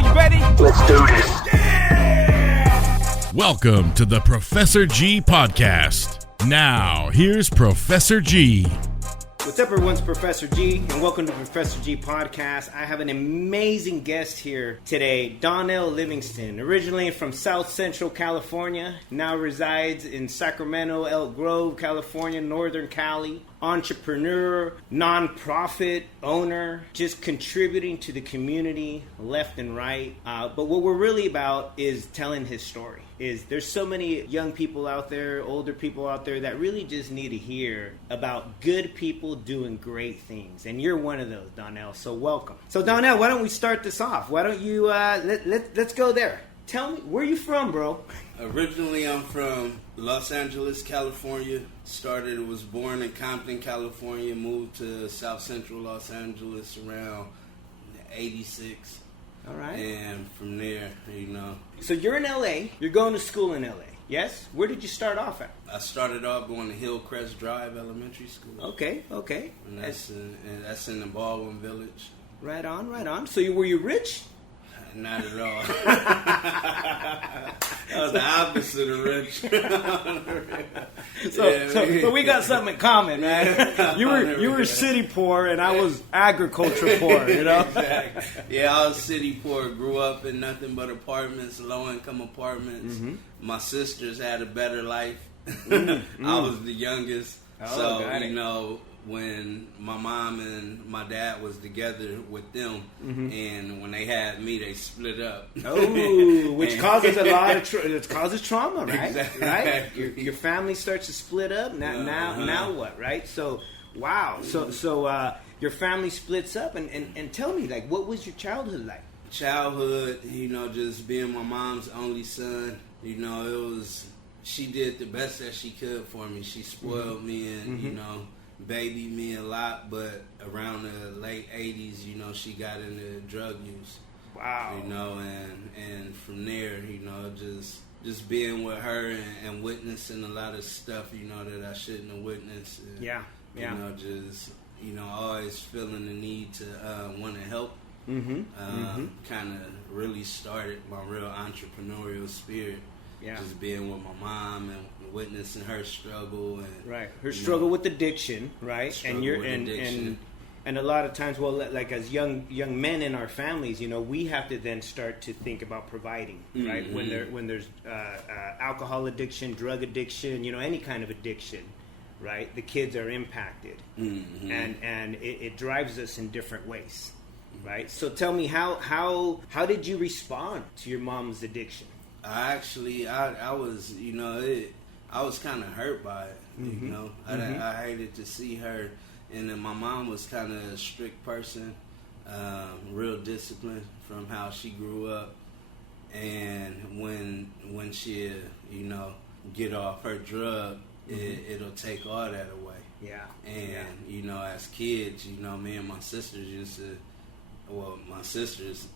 Are you ready? Let's do this. Yeah! Welcome to the Professor G Podcast. Now, here's Professor G. What's up, everyone's Professor G, and welcome to Professor G Podcast. I have an amazing guest here today, Donnell Livingston, originally from South Central California, now resides in Sacramento, Elk Grove, California, Northern Cali. Entrepreneur, nonprofit owner, just contributing to the community left and right. But what we're really about is telling his story. There's so many young people out there, older people out there that really just need to hear about good people doing great things. And you're one of those, Donnell. So welcome. So Donnell, why don't we start this off? Why don't you, let's go there. Tell me, where you from, bro? Originally, I'm from Los Angeles, California. Was born in Compton, California. Moved to South Central Los Angeles around 86. All right. And from there, So you're in L.A. You're going to school in L.A., yes? Where did you start off at? I started off going to Hillcrest Drive Elementary School. Okay. And that's in the Baldwin Village. Right on. So were you rich? Not at all. That was the opposite of rich. So we got something in common, man. You were city poor, and I was agriculture poor. Exactly. Yeah, I was city poor. Grew up in nothing but apartments, low income apartments. Mm-hmm. My sisters had a better life. I was the youngest, when my mom and my dad was together with them, and when they had me, they split up. Oh, which causes a lot of it causes trauma, right? Exactly. Right. Your family starts to split up. Now what? Right. So wow. So your family splits up, and tell me, like, what was your childhood like? Childhood, just being my mom's only son. It was, she did the best that she could for me. She spoiled me and babied me a lot, but around the late 80s, she got into drug use. Wow. And from there, just being with her and witnessing a lot of stuff, that I shouldn't have witnessed. And, always feeling the need to want to help. Kind of really started my real entrepreneurial spirit. Yeah. Just being with my mom and witnessing her struggle and her struggle with addiction, right? And a lot of times, like as young men in our families, we have to then start to think about providing, right? When there's alcohol addiction, drug addiction, any kind of addiction, right? The kids are impacted, and it drives us in different ways, right? So tell me, how did you respond to your mom's addiction? I was, I was kind of hurt by it, I hated to see her, and then my mom was kind of a strict person, real disciplined from how she grew up, and when she, get off her drug, it'll take all that away. Yeah. And, as kids, me and my sisters used to, my sisters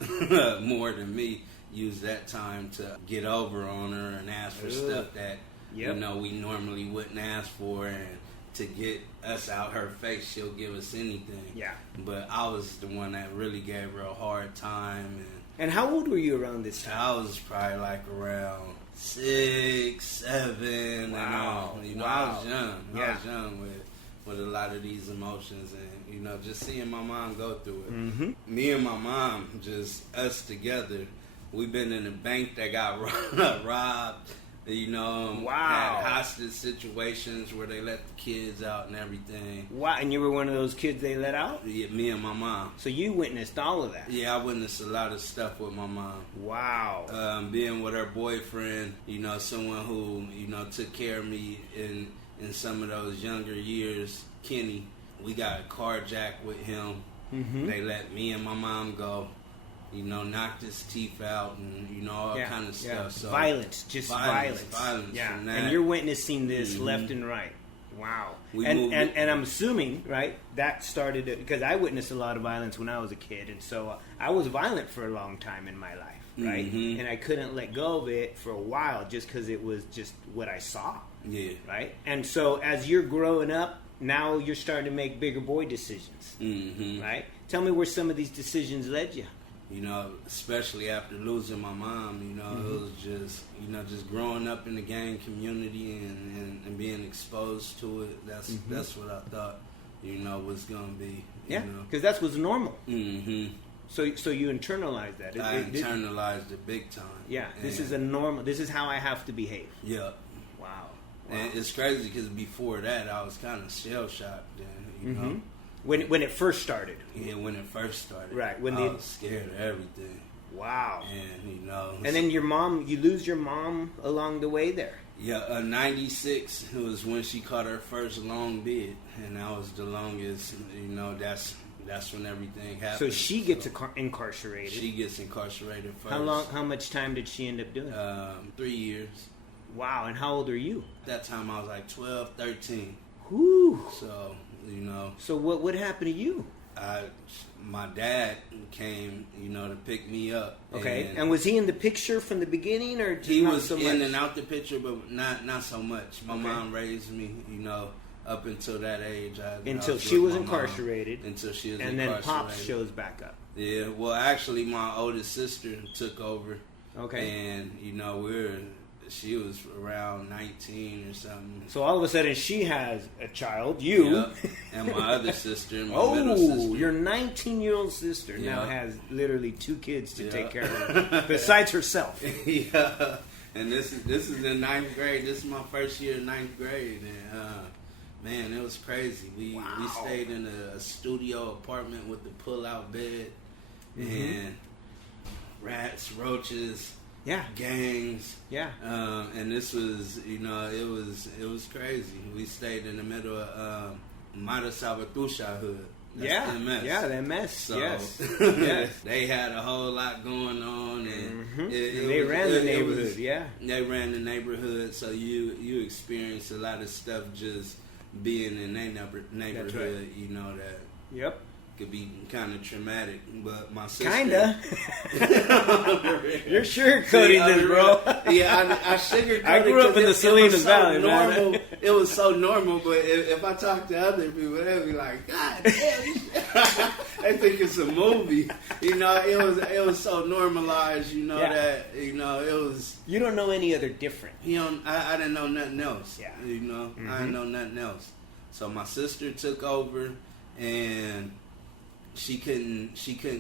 more than me, use that time to get over on her and ask for stuff that we normally wouldn't ask for, and to get us out her face, she'll give us anything. Yeah. But I was the one that really gave her a hard time. And how old were you around this time? I was probably like around 6, 7. Wow. And I was young. I was young with a lot of these emotions, and just seeing my mom go through it. Me and my mom, just us together. We've been in a bank that got robbed, had hostage situations where they let the kids out and everything. Wow, and you were one of those kids they let out? Yeah, me and my mom. So you witnessed all of that? Yeah, I witnessed a lot of stuff with my mom. Wow. Being with her boyfriend, someone who, took care of me in some of those younger years, Kenny. We got carjacked with him. They let me and my mom go. Knocked his teeth out and, all kind of stuff. So violence. Yeah. From that. And you're witnessing this left and right. Wow. And I'm assuming, right, that started, because I witnessed a lot of violence when I was a kid. And so I was violent for a long time in my life, right? And I couldn't let go of it for a while just because it was just what I saw. Yeah. Right? And so as you're growing up, now you're starting to make bigger boy decisions. Right? Tell me where some of these decisions led you. You know, especially after losing my mom, you know, it was just, you know, just growing up in the gang community and being exposed to it. That's what I thought, you know, was gonna be. Yeah, you know? because that's what's normal. Mm-hmm. So you internalized that. I internalized it big time. Yeah, this is a normal. This is how I have to behave. Yeah. Wow. And it's crazy because before that, I was kind of shell shocked. You know, when it first started. yeah, when it first started, Right. I was scared of everything. Wow. And you know, And then you lose your mom along the way there. yeah, 96 was when she caught her first long bid, and that was the longest. You know, that's when everything happened. So she gets incarcerated. She gets incarcerated first. How much time did she end up doing? 3 years. Wow. And how old are you? At that time, I was like 12, 13. Whew. So, you know. So what happened to you? My dad came, you know, to pick me up. Okay. And was he in the picture from the beginning, or just he not was so in much? and out the picture, but not so much. My mom raised me, you know, up until that age. Until she was incarcerated. Until she was and incarcerated. then Pop shows back up. Yeah. Well, actually, my oldest sister took over. Okay. And you know, she was around 19 or something. So all of a sudden she has a child, you. Yep. And my other sister, my middle sister. Your 19-year-old sister now Yeah. has literally 2 kids to Yeah. take care of, besides herself. Yeah. And this is in 9th grade. This is my first year in 9th grade. And, man, it was crazy. We stayed in a studio apartment with the pull-out bed. And rats, roaches... Yeah. Gangs. Yeah. And this was, you know, it was crazy. We stayed in the middle of Mata Salvatrucha hood. That's the MS. Yeah, the MS. So, yes. Yes. they had a whole lot going on, and they ran the neighborhood. They ran the neighborhood, so you experienced a lot of stuff just being in their neighborhood. That's right. You know that. Yep. Could be kind of traumatic, but my sister... Kinda. You're sugarcoating this, bro. Yeah, I sugarcoated. I grew up in the Salinas Valley, normal. man. It was so normal, but if I talk to other people, they'll be like, God damn. They think it's a movie. You know, it was so normalized, you know, that, you know, it was... You don't know any other different. You know, I didn't know nothing else. Yeah. You know, I didn't know nothing else. So my sister took over, and... She couldn't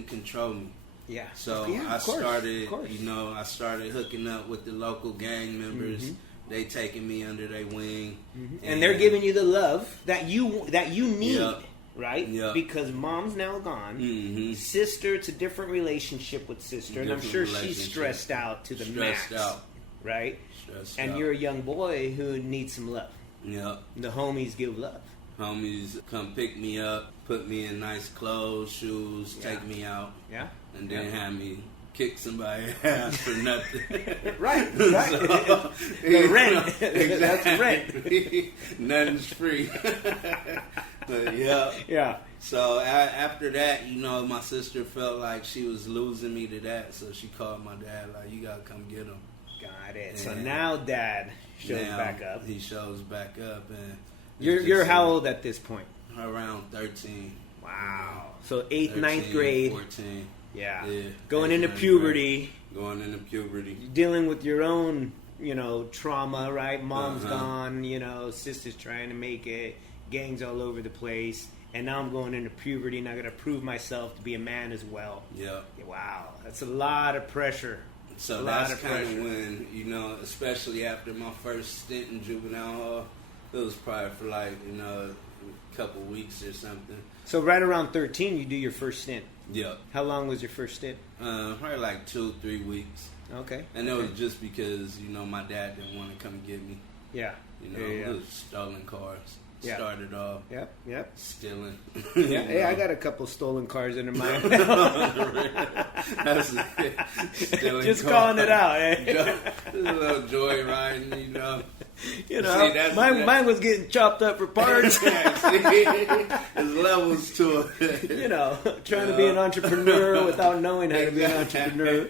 control me. Yeah. So yeah, I started, of course. you know, hooking up with the local gang members. They taking me under their wing, and they're giving you the love that you need, Yep. right? Yep. Because mom's now gone. Sister, it's a different relationship with sister, and I'm sure she's stressed out to the max. Right? Stressed and out. you're a young boy who needs some love. Yep. The homies give love. Homies come pick me up, put me in nice clothes, shoes, take me out, and then have me kick somebody's ass for nothing. Right. So, the rent. Exactly. That's rent. Nothing's free. But yeah. So after that, you know, my sister felt like she was losing me to that, so she called my dad, like, you gotta come get him. Got it. So now dad shows back up. He shows back up, and you're how old at this point? Around 13. Wow. So 8th, 13, 9th grade. 14. Yeah. Yeah. Going 8th, into 9th puberty. grade. Going into puberty. Dealing with your own, you know, trauma, right? Mom's gone, you know, sister's trying to make it, gangs all over the place. And now I'm going into puberty and I gotta prove myself to be a man as well. Yeah. Wow. That's a lot of pressure. So that's kind of when, you know, especially after my first stint in juvenile hall, it was probably for like, you know, a couple weeks or something. So right around 13, you do your first stint. Yeah. How long was your first stint? Probably like 2-3 weeks. Okay. And it was just because, you know, my dad didn't want to come get me. Yeah. You know, it was stolen cars. Yeah. Started off. Yep. Stealing. Yeah. Hey, I got a couple stolen cars under my That's stealing just cars. calling it out. Eh? Just a little joyriding, you know. You know, See, mine was getting chopped up for parts. There's levels to it. You know, trying to be an entrepreneur without knowing how to be an entrepreneur.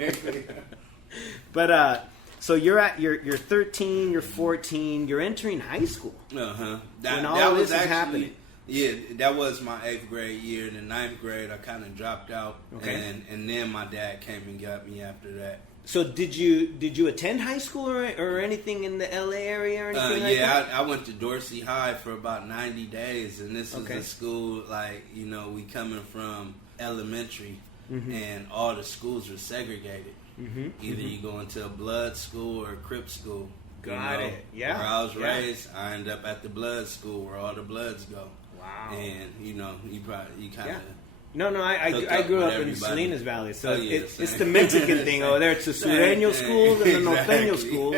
But so you're 13, you're 14, you're entering high school. Uh-huh. When all this is happening. Yeah, that was my 8th grade year. In the 9th grade, I kind of dropped out. Okay. And then my dad came and got me after that. So did you attend high school or anything in the LA area or anything like that? I went to Dorsey High for about 90 days, and this is a school like, you know, we coming from elementary, and all the schools were segregated. Either you go into a blood school or a Crip school. Got it. Yeah. Where I was raised, I ended up at the blood school where all the bloods go. Wow. And you know, you kind of. No, I grew up in everybody. Salinas Valley, so it's same. the Mexican thing over there. It's the Sureño schools and the Norteño Exactly. schools.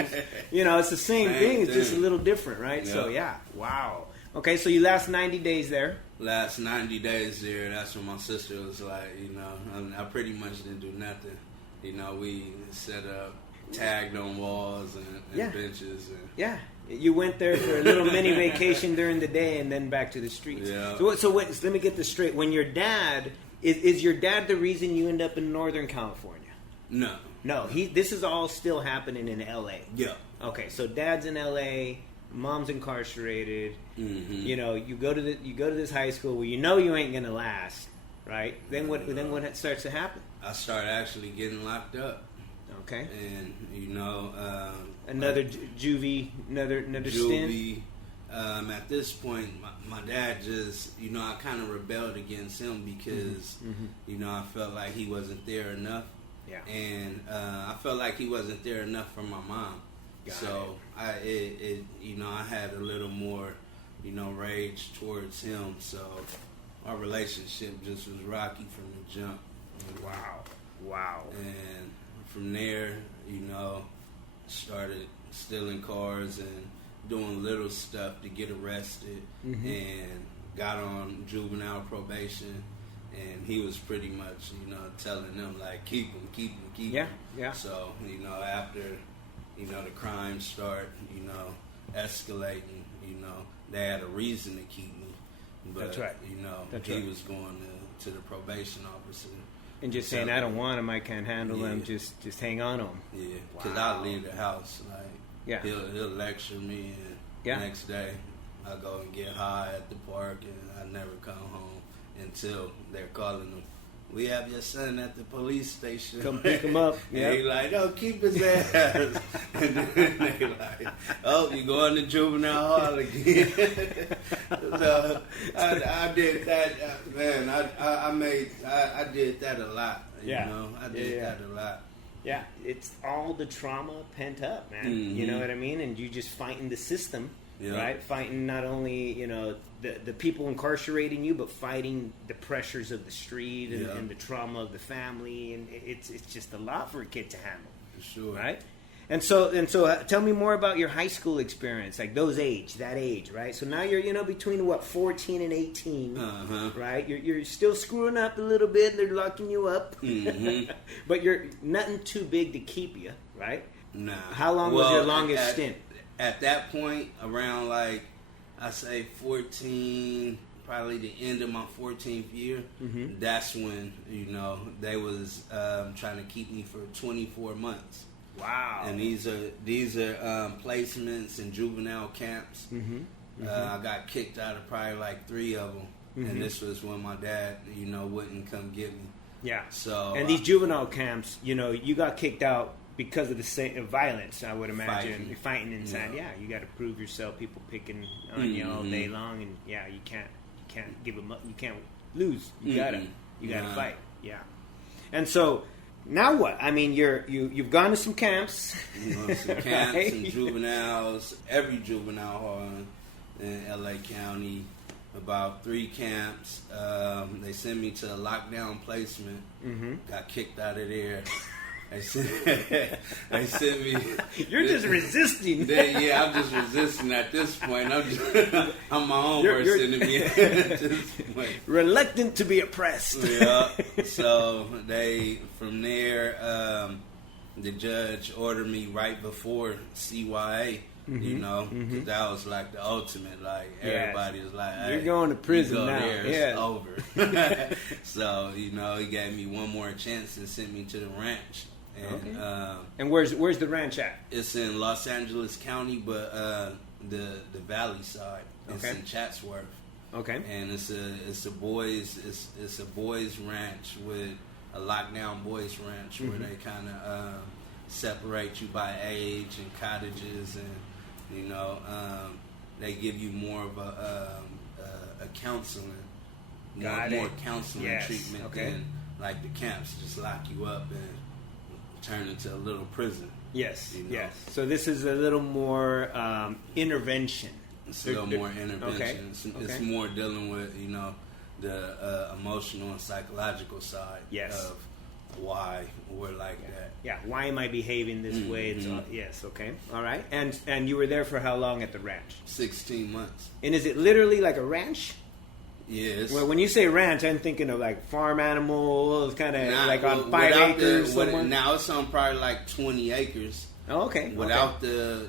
You know, it's the same thing. It's just a little different, right? Yeah. So, wow. Okay, so you last 90 days there. Last 90 days there, that's when my sister was like, you know, I pretty much didn't do nothing. You know, we set up, tagged on walls and benches. And, Yeah. You went there for a little mini vacation during the day and then back to the streets. Yeah. So let me get this straight. When your dad, is your dad the reason you end up in Northern California? No. No, this is all still happening in L.A. Yeah. Okay, so dad's in L.A., mom's incarcerated. You know, you go to this high school where you know you ain't gonna last, right? Then what starts to happen? I started actually getting locked up. Okay. And, you know... another juvie, another stint? Juvie. At this point, my dad just, you know, I kind of rebelled against him because, you know, I felt like he wasn't there enough. Yeah. And I felt like he wasn't there enough for my mom. You know, I had a little more, you know, rage towards him. So our relationship just was rocky from the jump. Wow. And from there, you know, started stealing cars and doing little stuff to get arrested, and got on juvenile probation. And he was pretty much, you know, telling them like, keep him. Yeah. So, you know, after, you know, the crimes start, you know, escalating, you know, they had a reason to keep me. But, That's right. You know, he was going to the probation officer. And just saying, I don't want him, I can't handle him, just hang on to him. Yeah, because I'll leave the house. Like, he'll lecture me, and the next day I go and get high at the park, and I never come home until they're calling him. We have your son at the police station. Come pick him up. Yeah. He like, oh, keep his ass. And then they like, oh, you going to juvenile hall again. So I did that, man. I did that a lot. You know, I did that a lot. Yeah, it's all the trauma pent up, man. You know what I mean? And you just fighting the system, right? Fighting not only, you know, the people incarcerating you, but fighting the pressures of the street and the trauma of the family, and it's just a lot for a kid to handle. For sure, right? And so tell me more about your high school experience, like that age, right? So now you're, you know, between 14 and 18, right? You're still screwing up a little bit. They're locking you up, but you're nothing too big to keep you, right? Nah. How long was your longest stint? At that point, around like I say 14, probably the end of my 14th year. That's when, you know, they was trying to keep me for 24 months. Wow. And these are placements in juvenile camps. I got kicked out of probably like 3 of them, and this was when my dad, you know, wouldn't come get me. Yeah. So and these juvenile camps, you know, you got kicked out because of the same violence, I would imagine. You're fighting inside. Yeah, you got to prove yourself. People picking on you all day long, and you can't give them up. You can't lose. You gotta fight. Yeah. And so now what? I mean, you've gone to some camps. Some camps right? And juveniles. Every juvenile hall in LA County. About 3 camps. They sent me to a lockdown placement. Got kicked out of there. They sent me. You're just resisting. I'm just resisting at this point. I'm my own person to me at this point. Reluctant to be oppressed. Yeah. So from there, the judge ordered me right before CYA. You know, because that was like the ultimate. Like everybody was like, hey, "You're going to prison now. It's over." So you know, he gave me one more chance and sent me to the ranch. And, and where's the ranch at? It's in Los Angeles County, but the valley side. It's in Chatsworth. Okay. And it's a boys ranch with a lockdown boys ranch where they kind of separate you by age and cottages, and they give you more of a counseling, more counseling treatment than like the camps. Just lock you up and turn into a little prison. Yes, yes. So this is a little more intervention. It's a little more intervention. Okay. It's more dealing with, the emotional and psychological side of why we're like that. Yeah, why am I behaving this way? It's yes, okay. All right. And you were there for how long at the ranch? 16 months. And is it literally like a ranch? Yes. Well, when you say ranch, I'm thinking of like farm animals, kind of like on 5 acres. Now it's on probably like 20 acres. Oh, okay. Without the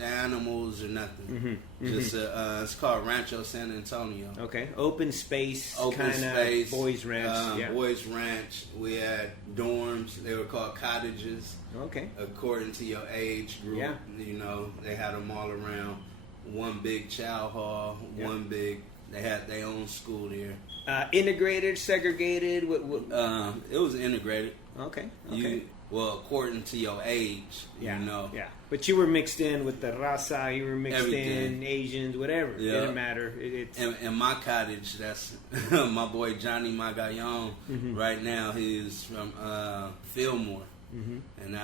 animals or nothing. Just it's called Rancho San Antonio. Okay. Open space kind of boys ranch. Boys ranch. We had dorms. They were called cottages. Okay. According to your age group. Yeah. They had them all around. One big chow hall. One big. They had their own school there. Integrated, segregated. It was integrated. Okay. According to your age, Yeah. But you were mixed in with the raza. You were mixed Everything. in Asians, whatever. It didn't matter. In my cottage, that's my boy Johnny Magayon. Right now, he's from Fillmore, and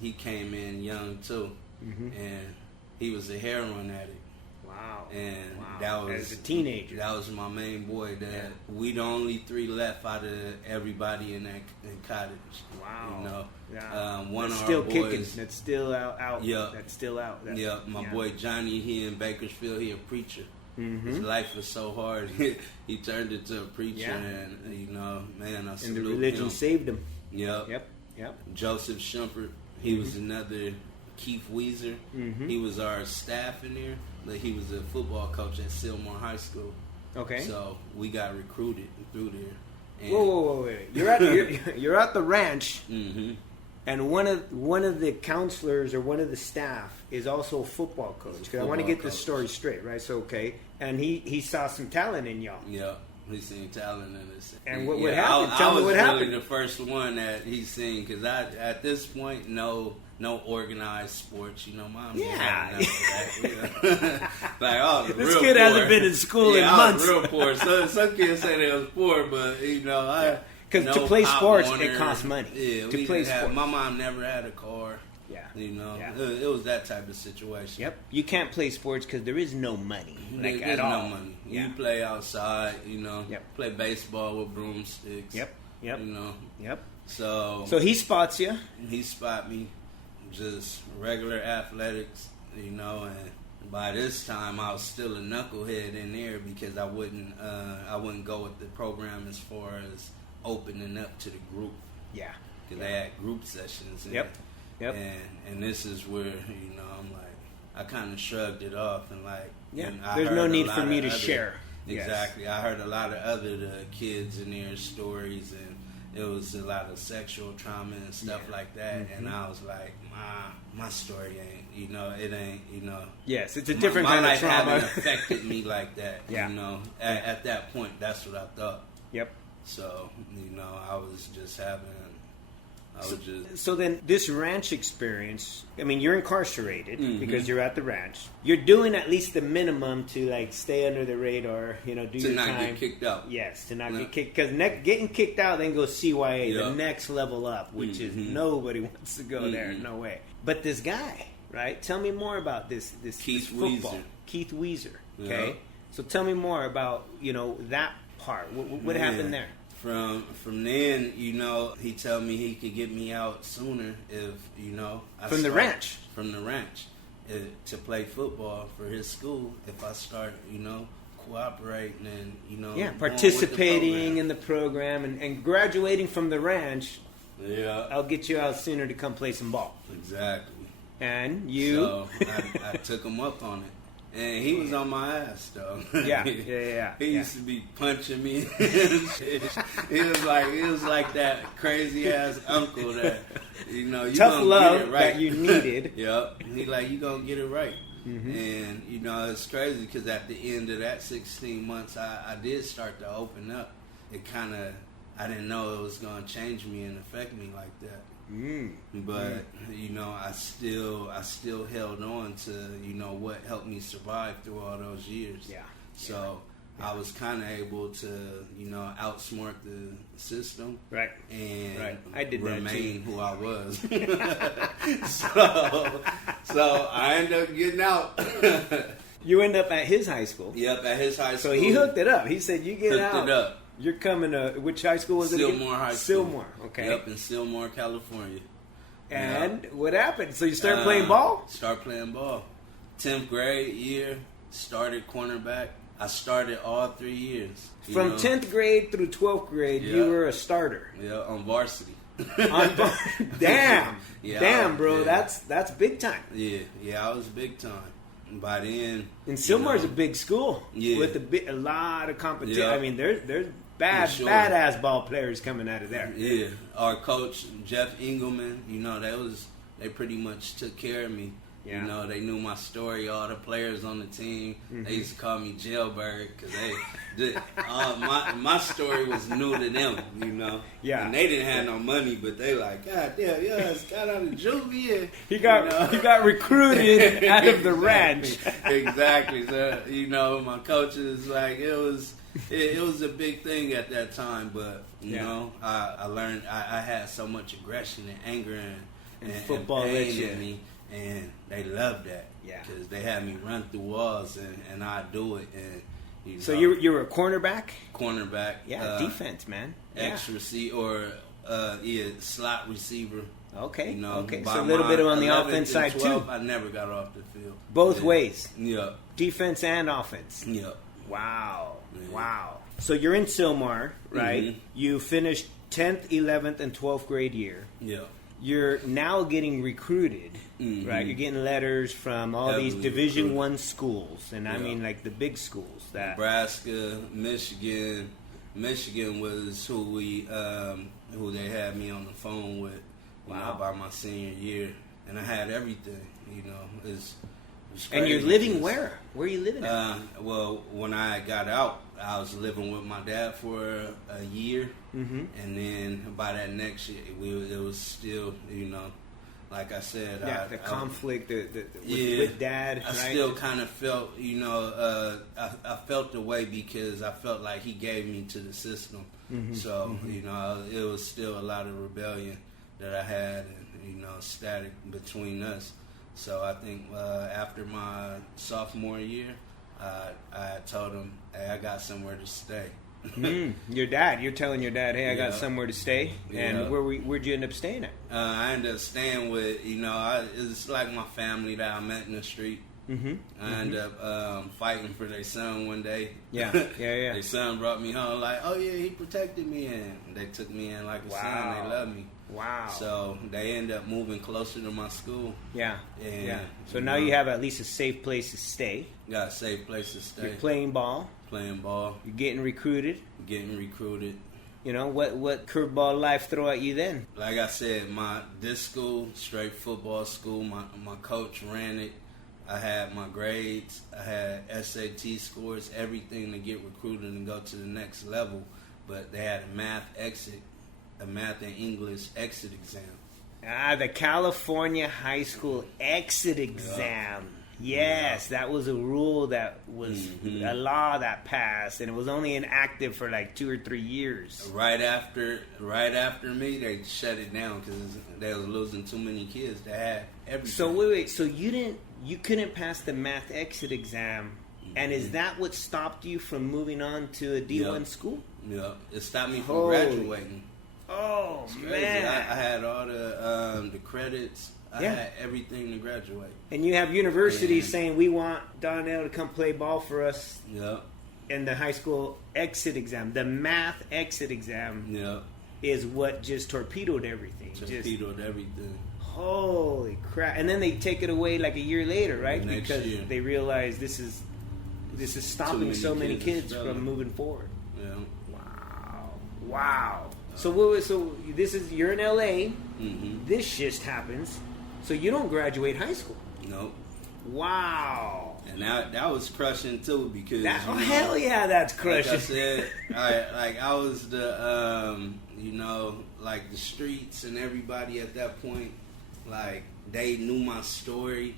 he came in young too, and he was a heroin addict. Wow. And that was as a teenager. That was my main boy. We the only 3 left out of everybody in cottage. Wow. One that's of still our boys, kicking. That's still out. Yeah. That's still out. My boy Johnny, he in Bakersfield. He a preacher. His life was so hard. He turned into a preacher, and I salute and the religion him. saved him. Yep. Joseph Shumpert. He was another. Keith Weezer. He was our staff in there, but he was a football coach at Sylmar High School. Okay. So we got recruited through there. And whoa, wait. You're at the ranch, and one of the counselors or one of the staff is also a football coach. Because I want to get this story straight, right? So and he saw some talent in y'all. Yeah. He's seen talent in us. And what happened? Tell me what happened. I was really the first one that he's seen, because at this point, no organized sports. Mom. Yeah. Like, this kid hasn't been in school in months. I was real poor. So some kids say they was poor, but because to play sports, it costs money. Yeah, to play sports. My mom never had a car. Yeah. It was that type of situation. Yep. You can't play sports because there is no money. There's at all. no money. You play outside, play baseball with broomsticks. Yep. Yep. So he spots you. He spot me, just regular athletics, and by this time I was still a knucklehead in there, because I wouldn't go with the program as far as opening up to the group. Yeah. Because they had group sessions. Yep. And this is where I'm like, I kind of shrugged it off, and like, there's no need for me to share. Exactly. Yes. I heard a lot of other kids in their stories, and it was a lot of sexual trauma and stuff like that. And I was like, my story ain't, it ain't, Yes, it's a different kind of trauma. My life haven't affected me like that. At that point, that's what I thought. Yep. So, I was just having. So then, this ranch experience, I mean, you're incarcerated because you're at the ranch. You're doing at least the minimum to, like, stay under the radar, do your time. To not get kicked out. Yes, to not get kicked. Because getting kicked out, then goes CYA, the next level up, which is nobody wants to go there. No way. But this guy, right? Tell me more about this Keith football. Weezer. Keith Weezer, okay? So tell me more about, that part. What happened there? From then, he told me he could get me out sooner if, From the ranch, to play football for his school, if I start, cooperating and, participating in the program and graduating from the ranch. Yeah. I'll get you out sooner to come play some ball. Exactly. And you? So I took him up on it. And he was on my ass, though. Yeah. He used to be punching me. He was like that crazy ass uncle that, you tough gonna love get it right. that you needed. Yep. He like, you gonna get it right. And, you know, it's crazy because at the end of that 16 months, I did start to open up. It kind of, I didn't know it was going to change me and affect me like that. But, you know, I still held on to, you know, what helped me survive through all those years. Yeah. So I was kind of able to, you know, outsmart the system. Right. And I did that remain too. who I was. so I ended up getting out. You end up at his high school. Yep, at his high school. So he hooked it up. He said, "You get out." Hooked it up. You're coming to which high school was it? Sylmar High School. Sylmar, okay. Yep, in Sylmar, California. And what happened? So you started playing ball? Start playing ball. 10th grade year, started cornerback. I started all 3 years. From 10th grade through 12th grade, you were a starter. Yeah, on varsity. Damn. Yeah, Damn, bro. yeah. That's big time. Yeah, I was big time. By then, And Sylmar's a big school Yeah. with a lot of competition. Yeah. I mean, there's For sure. badass ball players coming out of there. Yeah, our coach Jeff Engelman, you know, they pretty much took care of me. Yeah. You know, they knew my story. All the players on the team, they used to call me Jailbird because my story was new to them. You know, Yeah. and they didn't have no money, but they like, God damn, it's got out of juvie. He got recruited out of the ranch. Exactly. So, you know, my coaches like it was a big thing at that time, but you know, I learned I had so much aggression and anger and football and let pain you. in me, and they loved that. Yeah. Because they had me run through walls and I do it. And you So know, you were a cornerback? cornerback, Defense, man. X receiver or slot receiver. Okay. You know, Okay. by So a little my bit on the 11th offense and side 12th, too. I never got off the field. Both ways. Yeah. Defense and offense. Yeah. Wow. Yeah. Wow. So you're in Sylmar, right? Mhm. You finished 10th, 11th, and 12th grade year. Yeah. You're now getting recruited, Mhm. right? You're getting letters from all these Heavily Division recruited. One schools, and I Yeah. mean like the big schools. That Nebraska, Michigan. Michigan was who they had me on the phone with, you know, by my senior year, and I had everything, you know. It's and you're crazy living because, where? Where are you living at? Well, when I got out, I was living with my dad for a year, and then by that next year, it was still, you know, like I said, The conflict with dad. I right? still kind of felt, you know, I felt the way because I felt like he gave me to the system. So, you know, it was still a lot of rebellion that I had and, you know, static between us. So I think after my sophomore year, I told him, hey, I got somewhere to stay. Your dad. You're telling your dad, hey, I got Yeah. somewhere to stay. And Yeah. where'd you end up staying at? I ended up staying with, you know, it's like my family that I met in the street. I ended up fighting for their son one day. Yeah. Their son brought me home like, oh yeah, he protected me, and they took me in like a son. They loved me. Wow. So they ended up moving closer to my school. Yeah. And, So now you have at least a safe place to stay. Got a safe place to stay. You're playing ball. Playing ball, You're getting recruited. getting recruited. You know, what curveball life throw at you then? Like I said, this school, straight football school, my coach ran it. I had my grades, I had SAT scores, everything to get recruited and go to the next level. But they had a math and English exit exam. The California High School exit exam. Yes, that was a rule that was a law that passed, and it was only inactive for like 2 or 3 years. Right after me, they shut it down because they was losing too many kids. They had everything. So wait. So you couldn't pass the math exit exam, and is that what stopped you from moving on to a D1 school? Yeah, it stopped me from Holy. graduating. Oh It's crazy. man! I had all the credits. I had everything to graduate. And you have universities Yeah. saying we want Donnell to come play ball for us Yep. in the high school exit exam. The math exit exam Yep. is what just torpedoed everything. Torpedoed everything. Holy crap! And then they take it away like a year later, right? Next Because year. they realize this is stopping many so many kids kids struggling. from moving forward. Yeah. Wow. So this is you're in LA. This just happens. So you don't graduate high school. Nope. Wow. And that was crushing too, because hell yeah, that's crushing. Like I said, I was the like the streets and everybody at that point, like they knew my story,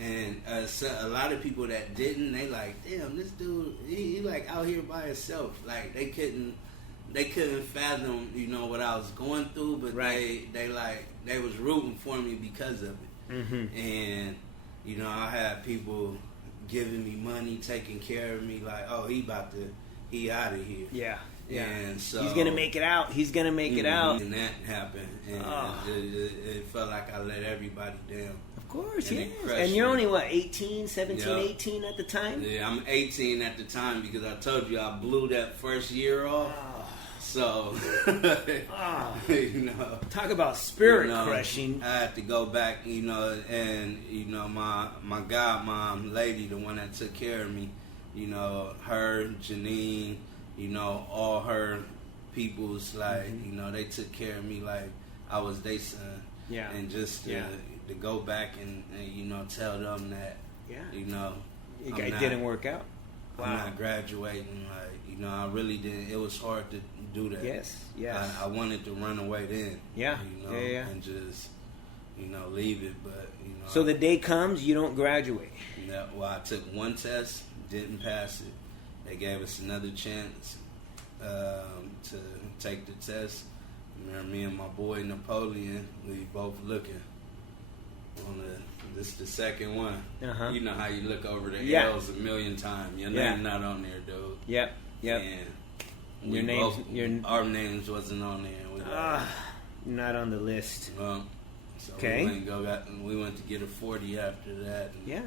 and so a lot of people that didn't, they like, damn, this dude, he like out here by himself. Like they couldn't fathom, what I was going through, but they was rooting for me because of it. Mm-hmm. And I had people giving me money, taking care of me, like, oh, he out of here. Yeah. Yeah. And so he's gonna make it out. He's gonna make it out. And that happened, and it felt like I let everybody down. Of course, and yes. And you're only, 18, 17, 18 at the time? Yeah, I'm 18 at the time, because I told you I blew that first year off. So, talk about spirit crushing. I had to go back, and my godmom lady, the one that took care of me, her, Janine, all her peoples, like, they took care of me like I was their son. Yeah. And just to go back and tell them that, it didn't work out. Wow. I'm not graduating, like, I really didn't. It was hard to do that. Yes. I wanted to run away then. Yeah. And just, leave it, but, So the day comes, you don't graduate. Yeah, well, I took one test, didn't pass it. They gave us another chance to take the test. Me and my boy Napoleon, we both looking on this the second one. Uh-huh. You know how you look over the L's a million times. Your name not on there, dude. Yep. And our names wasn't on there. Not on the list. So okay. We went to get a 40 after that. Yeah,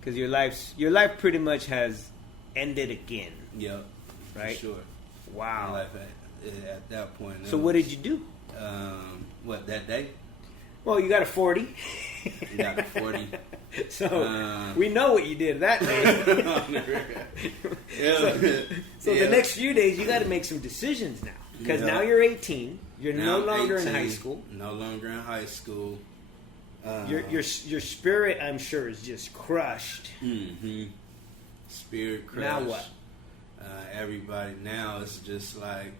because your life pretty much has ended again. Yep. Right. For sure. Wow. My life at that point. So what did you do? What, that day? Well, you got a 40. You got a 40. So we know what you did that day. So the next few days, you got to make some decisions now, because now you're 18. You're no longer 18, in high school. No longer in high school. Your spirit, I'm sure, is just crushed. Mm-hmm. Spirit crushed. Now what? Everybody now is just like,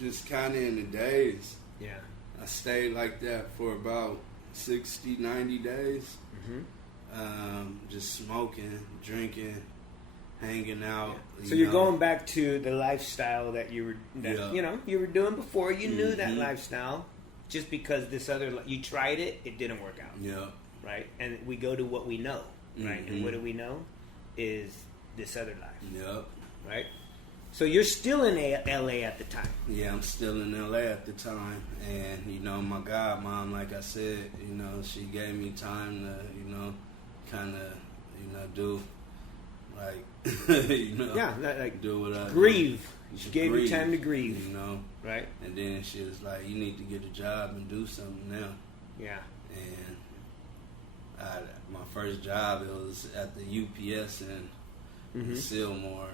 just kind of in the days. Yeah. I stayed like that for about 60, 90 days. Mm-hmm. Just smoking, drinking, hanging out. Yeah. So you're going back to the lifestyle that you were doing before. You knew that lifestyle. Just because you tried it, it didn't work out. Yeah. Right? And we go to what we know. Right? And what do we know? Is this other life. Yep. Right? So you're still in LA at the time. Yeah, I'm still in LA at the time. And, my godmom, like I said, she gave me time to, kind of, do, like, like do what I grieve. Do. She gave you time to grieve. Right? And then she was like, you need to get a job and do something now. Yeah. And my first job, it was at the UPS in Sylmore.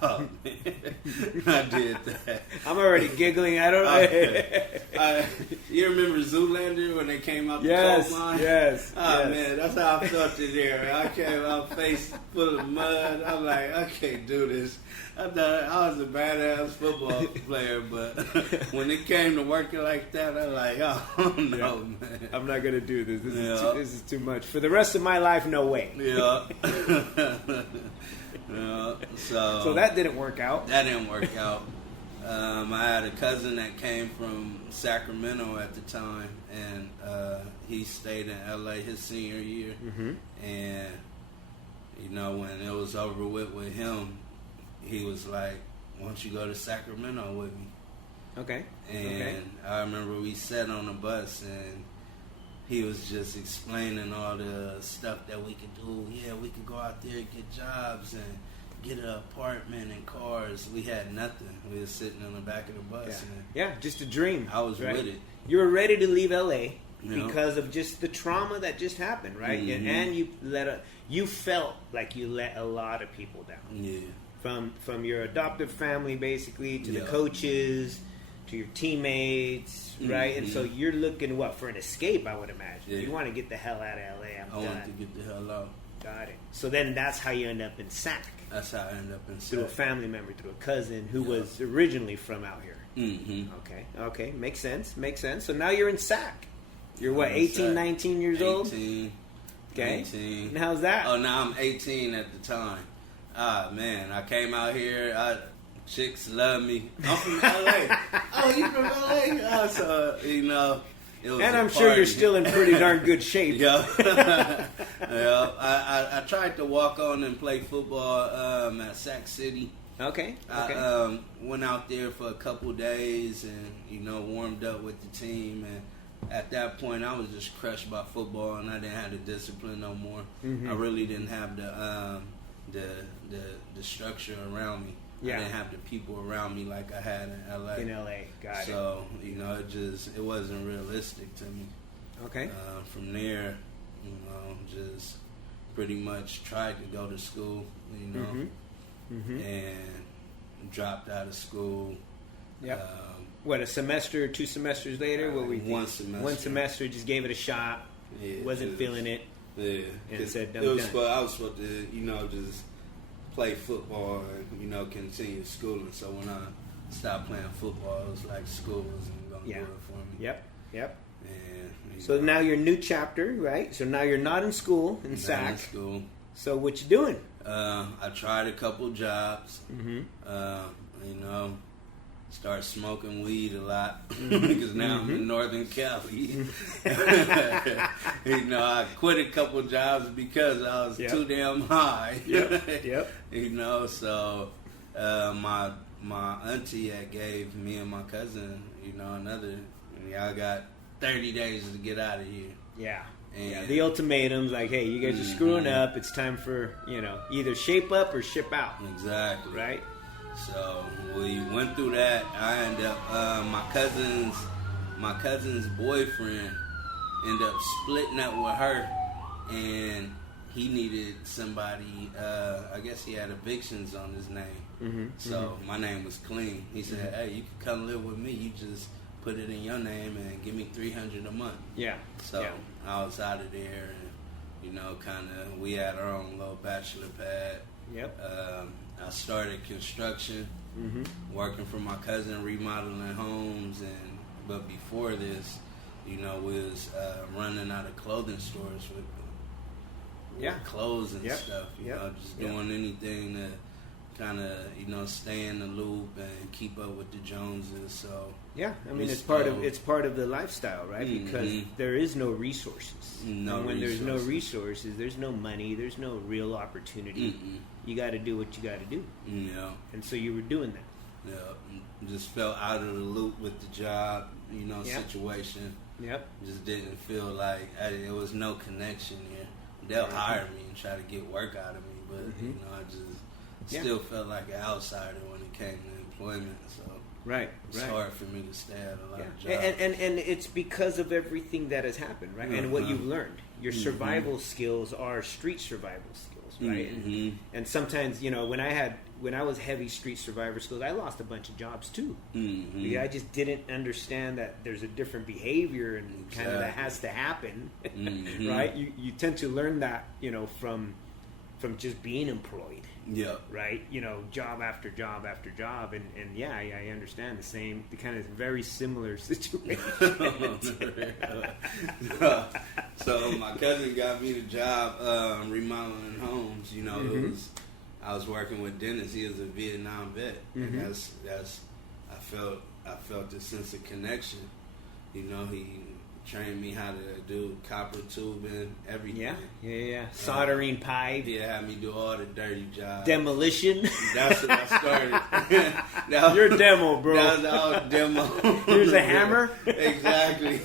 Oh, man. I did that. I'm already giggling. I don't know. You remember Zoolander when they came out the coal mine? Yes. Oh, man, that's how I felt in there. I came out face full of mud. I'm like, I can't do this. I thought I was a badass football player, but when it came to working like that, I'm like, oh, no, man. I'm not going to do this. This is too much. For the rest of my life, no way. Yeah. So that didn't work out. That didn't work out. I had a cousin that came from Sacramento at the time, and he stayed in LA his senior year. And when it was over with him, he was like, "Why don't you go to Sacramento with me?" Okay. And I remember we sat on the bus, and he was just explaining all the stuff that we could do. Yeah, we could go out there and get jobs and get an apartment and cars. We had nothing. We were sitting on the back of the bus. Yeah, just a dream. I was with it. You were ready to leave LA because of just the trauma that just happened, right? And you felt like you let a lot of people down. Yeah. From your adoptive family, basically, to the coaches, to your teammates, right? And so you're looking for an escape, I would imagine. Yeah. You want to get the hell out of LA. I wanted to get the hell out. Got it. So then that's how you end up in SAC. That's how I ended up in Through a SAC. family member, through a cousin who was originally from out here. Mm-hmm. Okay. Makes sense. So now you're in SAC. You're what, I'm in 18, SAC. 19 years old? 18. Okay. 18. And how's that? Oh, now I'm 18 at the time. Ah, man, I came out here. Chicks love me. I'm from LA. Oh, you from LA? Oh, so, it was And a I'm sure you're party. still in pretty darn good shape. Yeah. I tried to walk on and play football at Sac City. Okay. I went out there for a couple days and, warmed up with the team. And at that point, I was just crushed by football, and I didn't have the discipline no more. Mm-hmm. I really didn't have the structure around me. Yeah. I didn't have the people around me like I had in LA. In LA. Got it. So, it wasn't realistic to me. Okay. From there, just pretty much tried to go to school, and dropped out of school. Yep. What, a semester, 2 semesters later? What were you one thinking? semester. One semester, just gave it a shot. Yeah, Wasn't feeling it. Yeah. And 'Cause said, I "I'm was done." supposed to, just play football and, continue schooling. So when I stopped playing football, it was like school wasn't going to do it for me. Yep. And, So now you're new chapter, right? So now you're not in school in not SAC. in school. So what you doing? I tried a couple jobs. Mm-hmm. Start smoking weed a lot because now I'm in Northern Cali. I quit a couple jobs because I was too damn high. Yep. So my auntie had gave me and my cousin, I got 30 days to get out of here. Yeah. And The ultimatums, like, hey, you guys are screwing up. It's time for, either shape up or ship out. Exactly. Right? So we went through that. I ended up my cousin's boyfriend ended up splitting up with her, and he needed somebody. I guess he had evictions on his name. So my name was clean. He said, "Hey, you can come live with me. You just put it in your name and give me $300 a month." Yeah. So I was out of there, and we had our own little bachelor pad. Yep. I started construction, working for my cousin, remodeling homes, but before this, was running out of clothing stores with clothes and stuff. Just doing anything to kind of stay in the loop and keep up with the Joneses. So it's part of the lifestyle, right? Because there is no resources. And when there's no resources, there's no money, there's no real opportunity. You got to do what you got to do. Yeah. And so you were doing that. Yeah. Just felt out of the loop with the job, situation. Yep. Just didn't feel like there was no connection here. They'll hire me and try to get work out of me, but I just still felt like an outsider when it came to employment. So it's hard for me to stay at a lot of jobs. And it's because of everything that has happened, right? And what you've learned. Your survival skills are street survival skills, right? And sometimes, when I was heavy street survivor skills, I lost a bunch of jobs too. Because I just didn't understand that there's a different behavior and kind of that has to happen, right? You tend to learn that, from just being employed. Yeah. Right? Job after job after job. And I understand the kind of very similar situation. So my cousin got me the job remodeling homes. I was working with Dennis. He was a Vietnam vet. And that's I felt a sense of connection. He trained me how to do copper tubing, everything. Yeah. Soldering pipe. Yeah, had me do all the dirty jobs. Demolition. That's what I started. You're demo, bro. That was all demo. Here's a hammer. Exactly.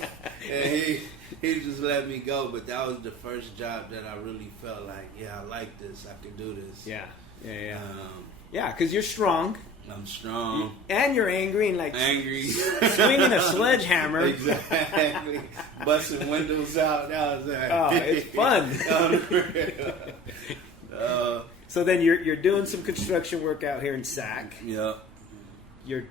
And he just let me go. But that was the first job that I really felt like, I like this. I can do this. Yeah, because you're strong. I'm strong. And you're angry and angry. Swinging a sledgehammer. Exactly. Busting windows out. That was it's fun. So then you're doing some construction work out here in SAC. Yeah. you're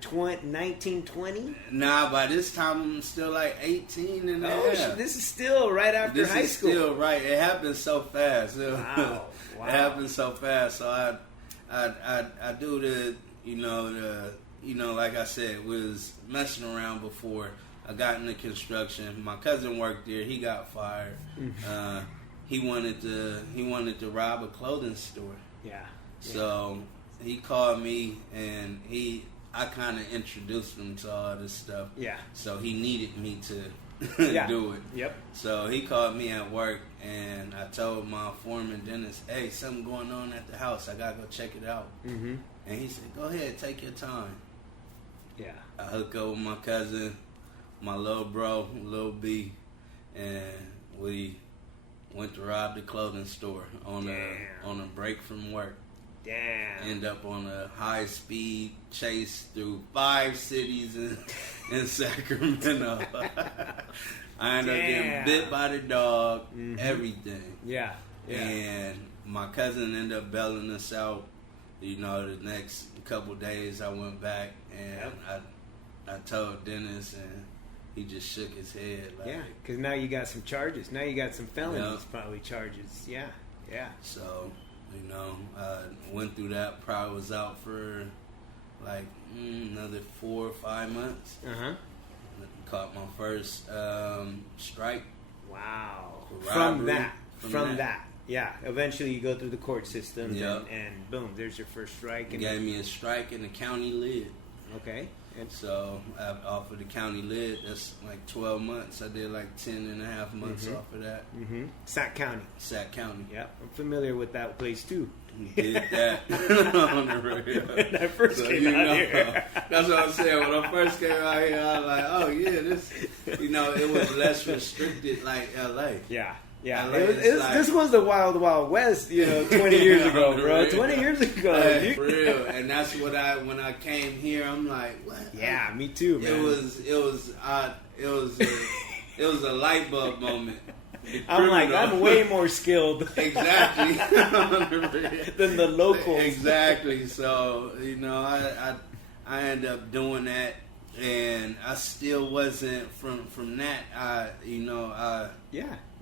19, 20? Nah, by this time I'm still like 18 and a half. This is still right after high school. Still right. It happened so fast. Wow. It happened so fast. So I do the like I said, was messing around before I got into construction. My cousin worked there. He got fired. He wanted to rob a clothing store. Yeah. So he called me, and I kind of introduced him to all this stuff. Yeah. So he needed me to do it. Yep. So he called me at work, and I told my foreman, Dennis, hey, something going on at the house. I got to go check it out. Mm-hmm. And he said, go ahead, take your time. Yeah. I hook up with my cousin, my little bro, Lil B, and we went to rob the clothing store on a break from work. Damn. End up on a high-speed chase through 5 cities in Sacramento. I ended up getting bit by the dog, everything. Yeah. And my cousin ended up bailing us out. The next couple days I went back, and I told Dennis, and he just shook his head. Like, yeah, because now you got some charges. Now you got some felonies, probably charges. Yeah, yeah. So, I went through that. Probably was out for like another 4 or 5 months. Caught my first strike. Wow. From that. Yeah. Eventually you go through the court system, Yep. and boom, there's your first strike. He gave me a strike in the county lid. Okay. And so off of the county lid, that's like 12 months. I did like 10 and a half months off of that. Sac County. Sac County. Yep. I'm familiar with that place too. Did that on the radio. When I first came out here. That's what I'm saying. When I first came out here, I was like, oh yeah, this, it was less restricted like LA. Yeah. Yeah, this was the wild, wild west, 20 years ago, bro. 20 years ago. Hey, for real. And that's what when I came here, I'm like, what? Yeah, me too, man. It was a light bulb moment. I'm like, I'm way more skilled. Exactly. Than the locals. Exactly. So, I ended up doing that. And I still wasn't from that.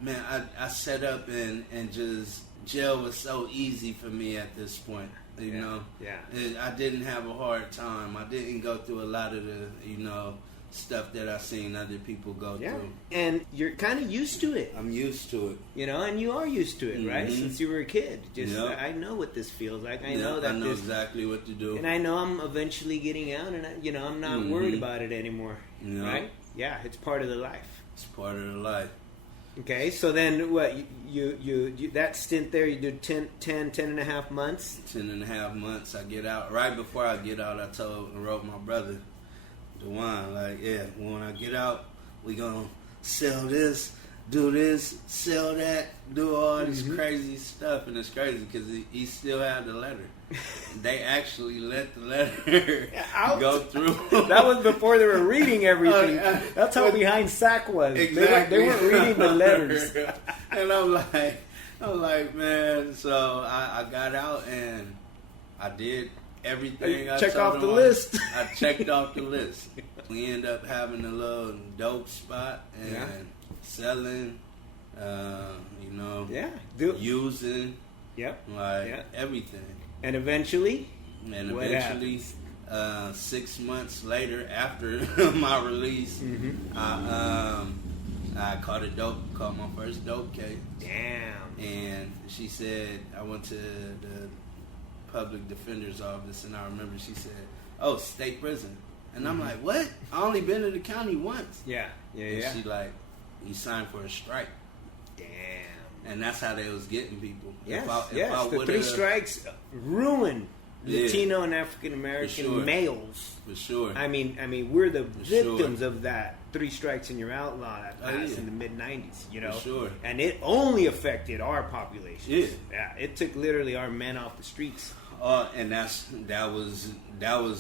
Man, I set up and just jail was so easy for me at this point. Yeah. I didn't have a hard time. I didn't go through a lot of the stuff that I've seen other people go through. And you're kind of used to it. I'm used to it. And you are used to it, right? Since you were a kid. I know what this feels like. I know exactly what to do. And I know I'm eventually getting out, and I'm not worried about it anymore. Right? Yeah, it's part of the life. It's part of the life. Okay, so then what, you that stint there, you did 10 and a half months? 10 and a half months. I get out. Right before I get out, I wrote my brother, DeJuan, like, yeah, when I get out, we gonna sell this, do this, sell that, do all this crazy stuff. And it's crazy because he still had the letter. They actually let the letter go through. That was before they were reading everything. That's how behind SAC was. Exactly. They weren't reading the letters. And I'm like, man. So I got out and I did everything. Check off the list. I checked off the list. We end up having a little dope spot and selling. Using. Yep. Everything. And eventually, 6 months later, after my release, I caught my first dope case. Damn. And she said, I went to the public defender's office, and I remember she said, "Oh, state prison." And I'm like, "What? I only been to the county once." Yeah. And she like, "You signed for a strike." Damn. And that's how they was getting people. Yes, the 3 strikes ruined Latino and African American males. For sure. I mean, we're the victims of that 3 strikes and you're outlawed that passed in the mid '90s. For sure. And it only affected our population. Yeah. It took literally our men off the streets. And that was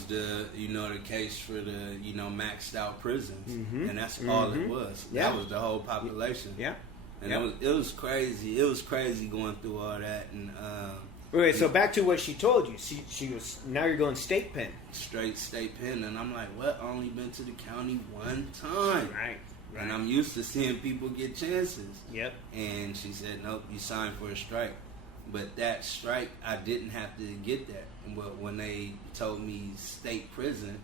the the case for the maxed out prisons, and that's all it was. Yeah. That was the whole population. Yeah. And it was crazy. It was crazy going through all that. And Wait, so back to what she told you. She was, now you're going state pen. Straight state pen, and I'm like, what? I only been to the county one time. Right. And I'm used to seeing people get chances. Yep. And she said, nope, you signed for a strike. But that strike, I didn't have to get that. But when they told me state prison,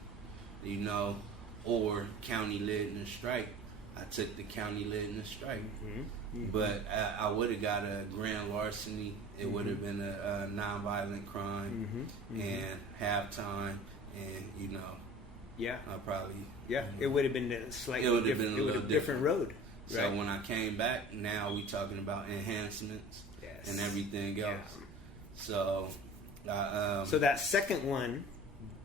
you know, or county led strike, I took the county led strike. But I would have got a grand larceny. It would have been a nonviolent crime and halftime, and you know, I probably it would have been a slightly it would have been a little different road. So when I came back, now we talking about enhancements and everything else. So, so that second one,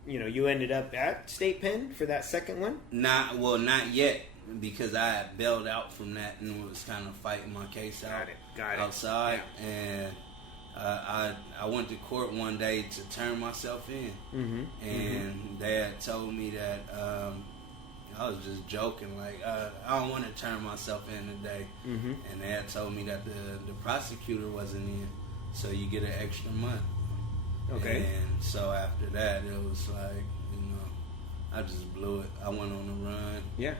you know, you ended up at state pen for that second one. Not yet, because I had bailed out from that and was kind of fighting my case out outside, and I went to court one day to turn myself in, and they had told me that I was just joking, like I don't want to turn myself in today, and they had told me that the prosecutor wasn't in, so you get an extra month. Okay. And so after that, it was like, you know, I just blew it. I went on the run. Yeah.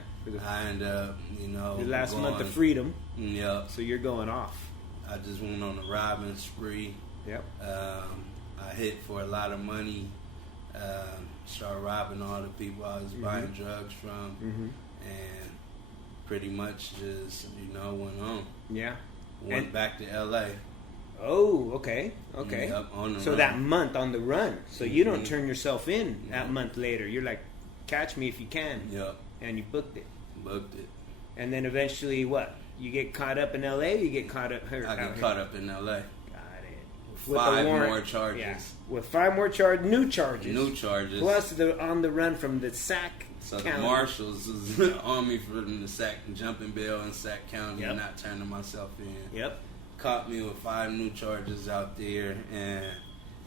I ended up, you know, the last month of freedom. Yep. So you're going off. I just went on a robbing spree. Yep. I hit for a lot of money. Started robbing all the people I was buying drugs from, and pretty much just, you know, went on. Yeah. Went back to L.A. Oh, okay. Yep, on the so run. that month on the run. So you don't turn yourself in that month later. You're like, catch me if you can. Yep. And you booked it. Booked it. And then eventually, what? You get caught up in L.A. Or you get caught up here? I got caught up in L.A. Got it. With 5 more charges. Yeah. With 5 more new charges. New charges. Plus on the run from the Sac So County. the marshals was on me from the Sac jumping bail in Sac County and not turning myself in. Yep. Caught me with 5 new charges out there, and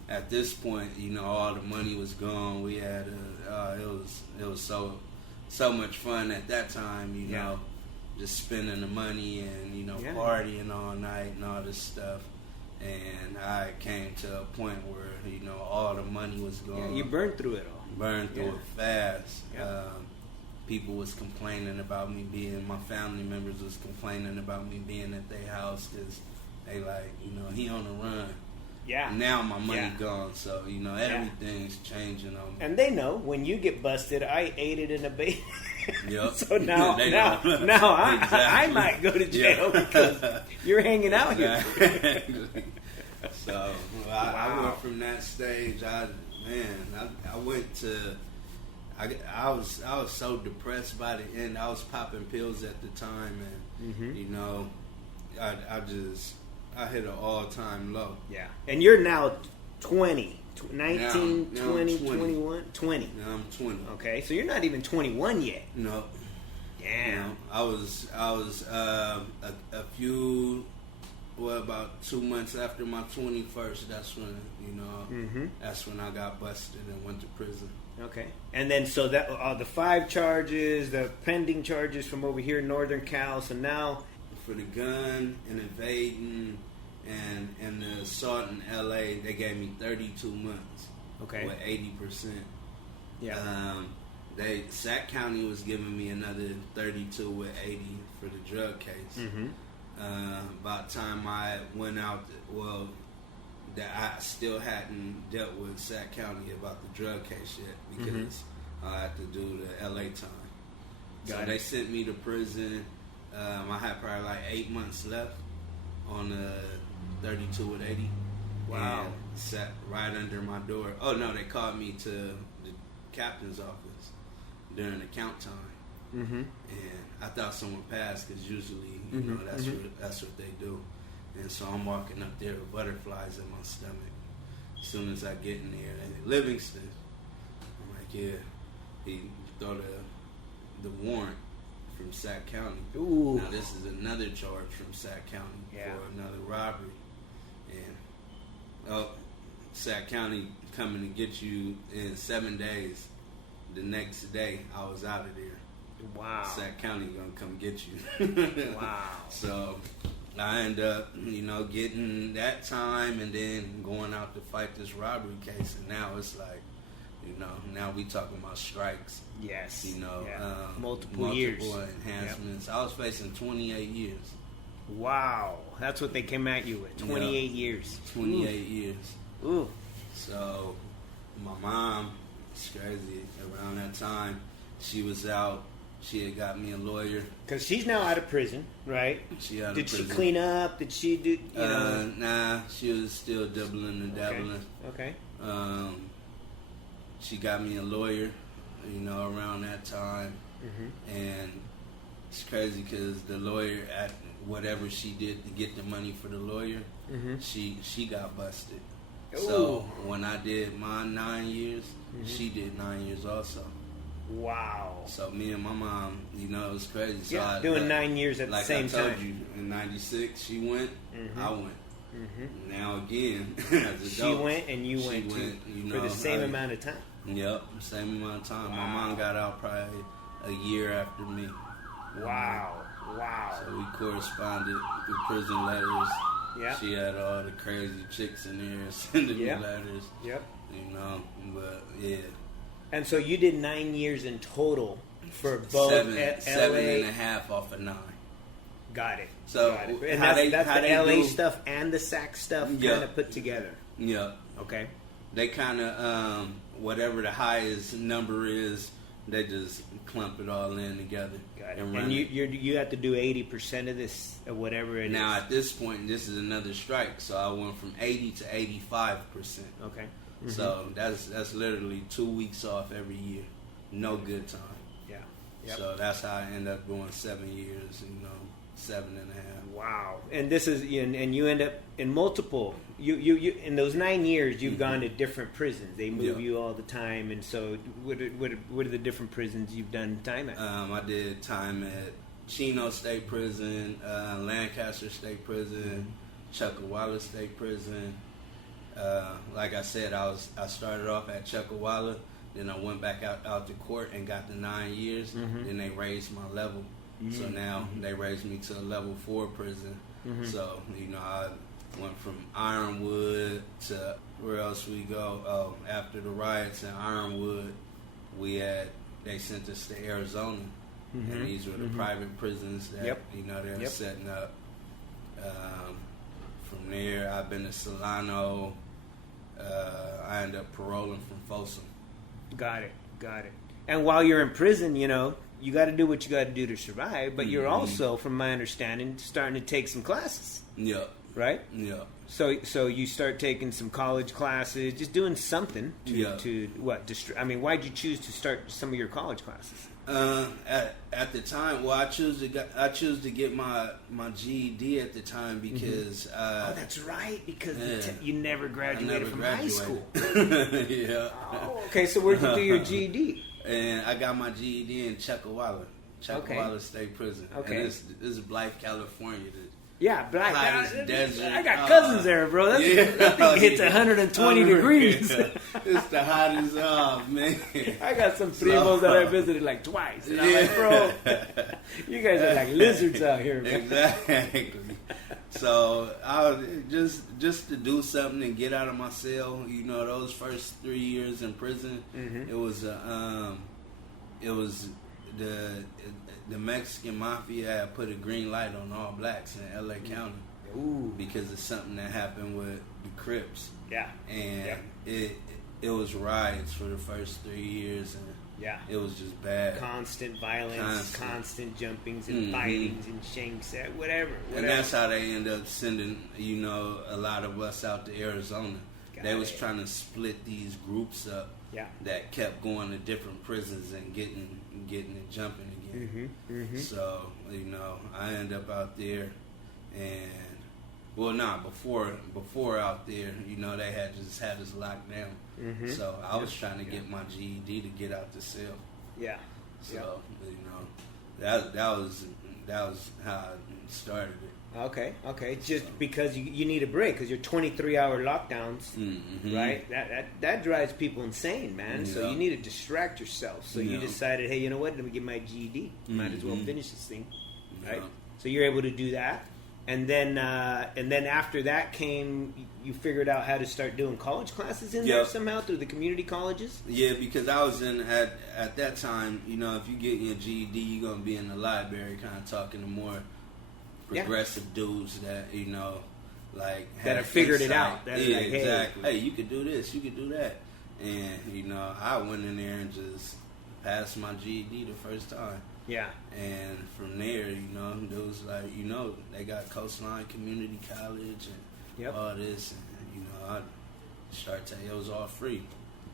at this point, you know, all the money was gone. We had it was so much fun at that time, you know, just spending the money and, you know, partying all night and all this stuff. And I came to a point where, you know, all the money was gone. Yeah, you burned through it all. Burned through it fast. Yeah. People was complaining about me my family members was complaining about me being at their house because they like, you know, he on the run. Yeah. Now my money gone, so, you know, everything's changing on me. And they know when you get busted, I aided and abetted. Yep. So now Exactly. I might go to jail because you're hanging out here. So I went from that stage. I went to. I was so depressed by the end. I was popping pills at the time, and you know, I hit an all-time low. Yeah. And you're now 20. 19, now 20, 20. 21? 20. Now I'm 20. Okay, so you're not even 21 yet. No. Damn. You know, I was a few, about 2 months after my 21st. That's when, you know, that's when I got busted and went to prison. Okay. And then so that the 5 charges, the pending charges from over here in Northern Cal. So now for the gun and invading and the assault in L.A., they gave me 32 months. Okay. With 80%. Yeah. Sac County was giving me another 32 with 80 for the drug case. About time I went out, that I still hadn't dealt with Sac County about the drug case yet because I had to do the LA time. So they sent me to prison. I had probably like 8 months left on the 32 with 80. Wow. And sat right under my door. Oh no, they called me to the captain's office during the count time. And I thought someone passed because usually, you know, that's what they do. And so I'm walking up there with butterflies in my stomach. As soon as I get in there, they Livingston. I'm like, yeah. He throw the warrant from Sac County. Ooh. Now this is another charge from Sac County for another robbery. And Sac County coming to get you in 7 days. The next day, I was out of there. Wow. Sac County gonna come get you. Wow. So I end up, getting that time and then going out to fight this robbery case. And now it's like, now we talking about strikes. Yes. Yeah. Multiple years. Enhancements. Yep. I was facing 28 years. Wow. That's what they came at you with. 28 years. 28 years. Ooh. So, my mom, it's crazy, around that time, she was out. She had got me a lawyer. Because she's now out of prison, right? Did she clean up? Did she do, Nah, she was still doubling and dabbling. Okay. She got me a lawyer, around that time. Mm-hmm. And it's crazy because the lawyer, at whatever she did to get the money for the lawyer, mm-hmm. she got busted. Ooh. So when I did my 9 years, mm-hmm. she did 9 years also. Wow. So me and my mom, it was crazy. So yeah, doing 9 years at the same time. Like I told you, in '96 she went, mm-hmm. I went. Mm-hmm. Now again, as a she went and you went too, for the same amount of time. Yep, same amount of time. Wow. My mom got out probably a year after me. Wow. So we corresponded through prison letters. Yeah. She had all the crazy chicks in there sending me letters. Yep. But yeah. And so you did 9 years in total for both seven LA and a half off of 9. Got it. So got it. And that's the LA stuff and the SAC stuff kind of put together. Yeah. Okay. They kind of whatever the highest number is, they just clump it all in together. Got it. And you have to do 80% of this, or whatever it is. Now at this point, this is another strike, so I went from 80 to 85%. Okay. Mm-hmm. So that's literally 2 weeks off every year, no good time. Yeah. Yep. So that's how I end up going 7 years, 7.5. Wow. And this is, and you end up in multiple. You in those 9 years, you've mm-hmm. gone to different prisons. They move you all the time, and so what are the different prisons you've done time at? I did time at Chino State Prison, Lancaster State Prison, Chuckawalla State Prison. Like I said, I started off at Chuckawalla, then I went back out to court and got the 9 years. Mm-hmm. Then they raised my level, so now they raised me to a level 4 prison. Mm-hmm. So I went from Ironwood to where else we go? Oh, after the riots in Ironwood, they sent us to Arizona, mm-hmm. and these were the private prisons that they're setting up. From there, I've been to Solano. I ended up paroling from Folsom. Got it. And while you're in prison, you got to do what you got to do to survive. But you're mm-hmm. also, from my understanding, starting to take some classes. Yeah. Right? Yeah. So you start taking some college classes, just doing something to what? Why'd you choose to start some of your college classes? At the time, well, I choose to get my GED at the time because that's right, because you never graduated from high school. Yeah. Oh, okay. So where'd you do your GED? And I got my GED in Chuckawalla State Prison. Okay. And this is Blythe, California. Yeah, Black. Desert. I got cousins there, bro. That thing hits 120 degrees. It's the hottest man. I got some primos that I visited like twice. And I'm like, bro, you guys are like lizards out here, man. Exactly. So I was just to do something and get out of my cell. Those first 3 years in prison, mm-hmm. it was the Mexican mafia had put a green light on all blacks in LA County. Ooh. Because of something that happened with the Crips. Yeah. And it was riots for the first 3 years, and it was just bad. Constant violence, constant jumpings and mm-hmm. fightings and shanks, whatever. And that's how they end up sending, a lot of us out to Arizona. They was trying to split these groups up that kept going to different prisons and getting it jumping again. Mm-hmm, mm-hmm. So, I ended up out there, and before out there, they had us locked down. Mm-hmm. So I was trying to get my GED to get out the cell. Yeah. So that was how I started it. Okay. Just because you need a break because you're 23-hour lockdowns, mm-hmm. right? That drives people insane, man. Yeah. So you need to distract yourself. So you decided, hey, you know what? Let me get my GED. Might as well finish this thing, right? So you're able to do that, And then after that came, you figured out how to start doing college classes in there somehow through the community colleges? Yeah, because I was at that time, you know, if you get your GED, you're going to be in the library kind of talking to more progressive dudes that, you know, like that have figured it out. That yeah, like, exactly. Hey, you could do this, you could do that. And, you know, I went in there and just passed my GED the first time. Yeah. And from there, you know, there was like, you know, they got Coastline Community College and all this. And, you know, I started to, it was all free.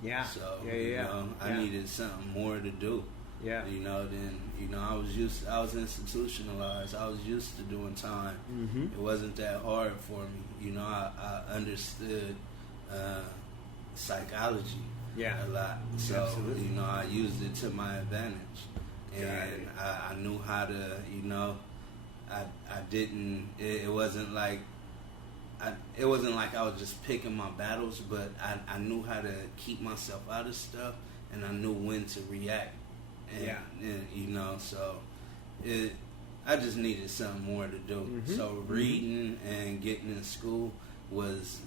Yeah. So, you know, I needed something more to do. Yeah. You know, then, you know, I was institutionalized. I was used to doing time. Mm-hmm. It wasn't that hard for me. You know, I understood psychology a lot. So, absolutely. You know, I used it to my advantage. And I knew how to, you know, I didn't, it wasn't like I was just picking my battles, but I knew how to keep myself out of stuff, and I knew when to react. And you know, so I just needed something more to do. Mm-hmm. So reading and getting in school was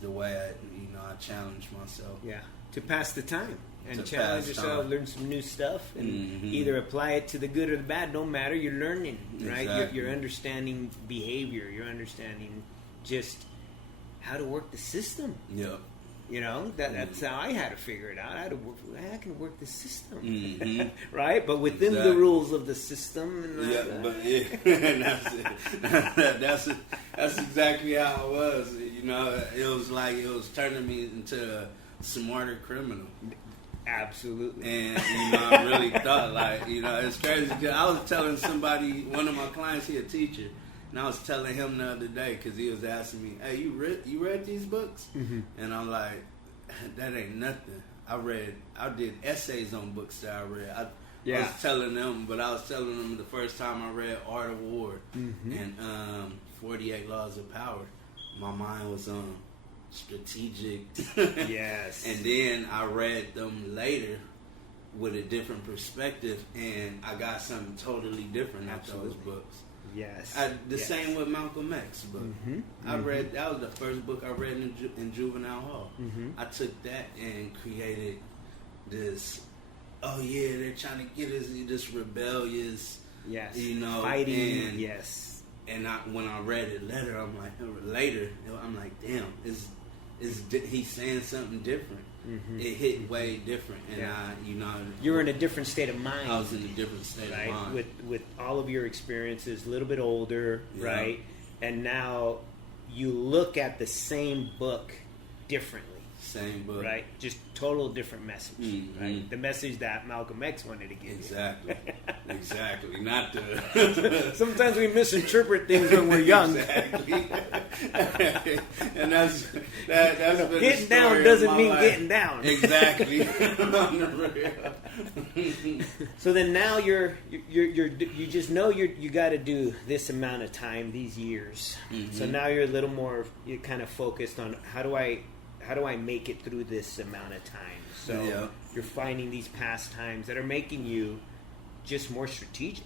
the way I challenged myself. Yeah, to pass the time and challenge yourself, learn some new stuff, and either apply it to the good or the bad. Don't matter. You're learning, right? Exactly. You're understanding behavior. You're understanding just how to work the system. Yeah. You know, that's how I had to figure it out. I can work the system, right? But within the rules of the system. And that's exactly how it was. You know, it was like it was turning me into a smarter criminal. Absolutely. And, you know, I really thought, like, you know, it's crazy. Cause I was telling somebody, one of my clients, he a teacher, and I was telling him the other day because he was asking me, "Hey, you read these books?" Mm-hmm. And I'm like, "That ain't nothing. I did essays on books that I read." I was telling them the first time I read Art of War and 48 Laws of Power, my mind was on strategic. Yes. And then I read them later with a different perspective, and I got something totally different out those books. Yes. Same with Malcolm X book. I read, that was the first book I read in juvenile hall. I took that and created this, they're trying to get us this rebellious, you know, fighting, and when I read it later, I'm like, damn, he's saying something different. It hit way different, and you were in a different state of mind. I was in a different state of mind with all of your experiences, a little bit older, right? And now you look at the same book differently. Same book, right? Just total different message, right? The message that Malcolm X wanted to give. Exactly. Not the. Sometimes we misinterpret things when we're young. Exactly. And that's been getting down doesn't mean getting down. Exactly. So then now you just know you got to do this amount of time, these years. So now you're a little more, you're kind of focused on how do I make it through this amount of time? So you're finding these pastimes that are making you just more strategic.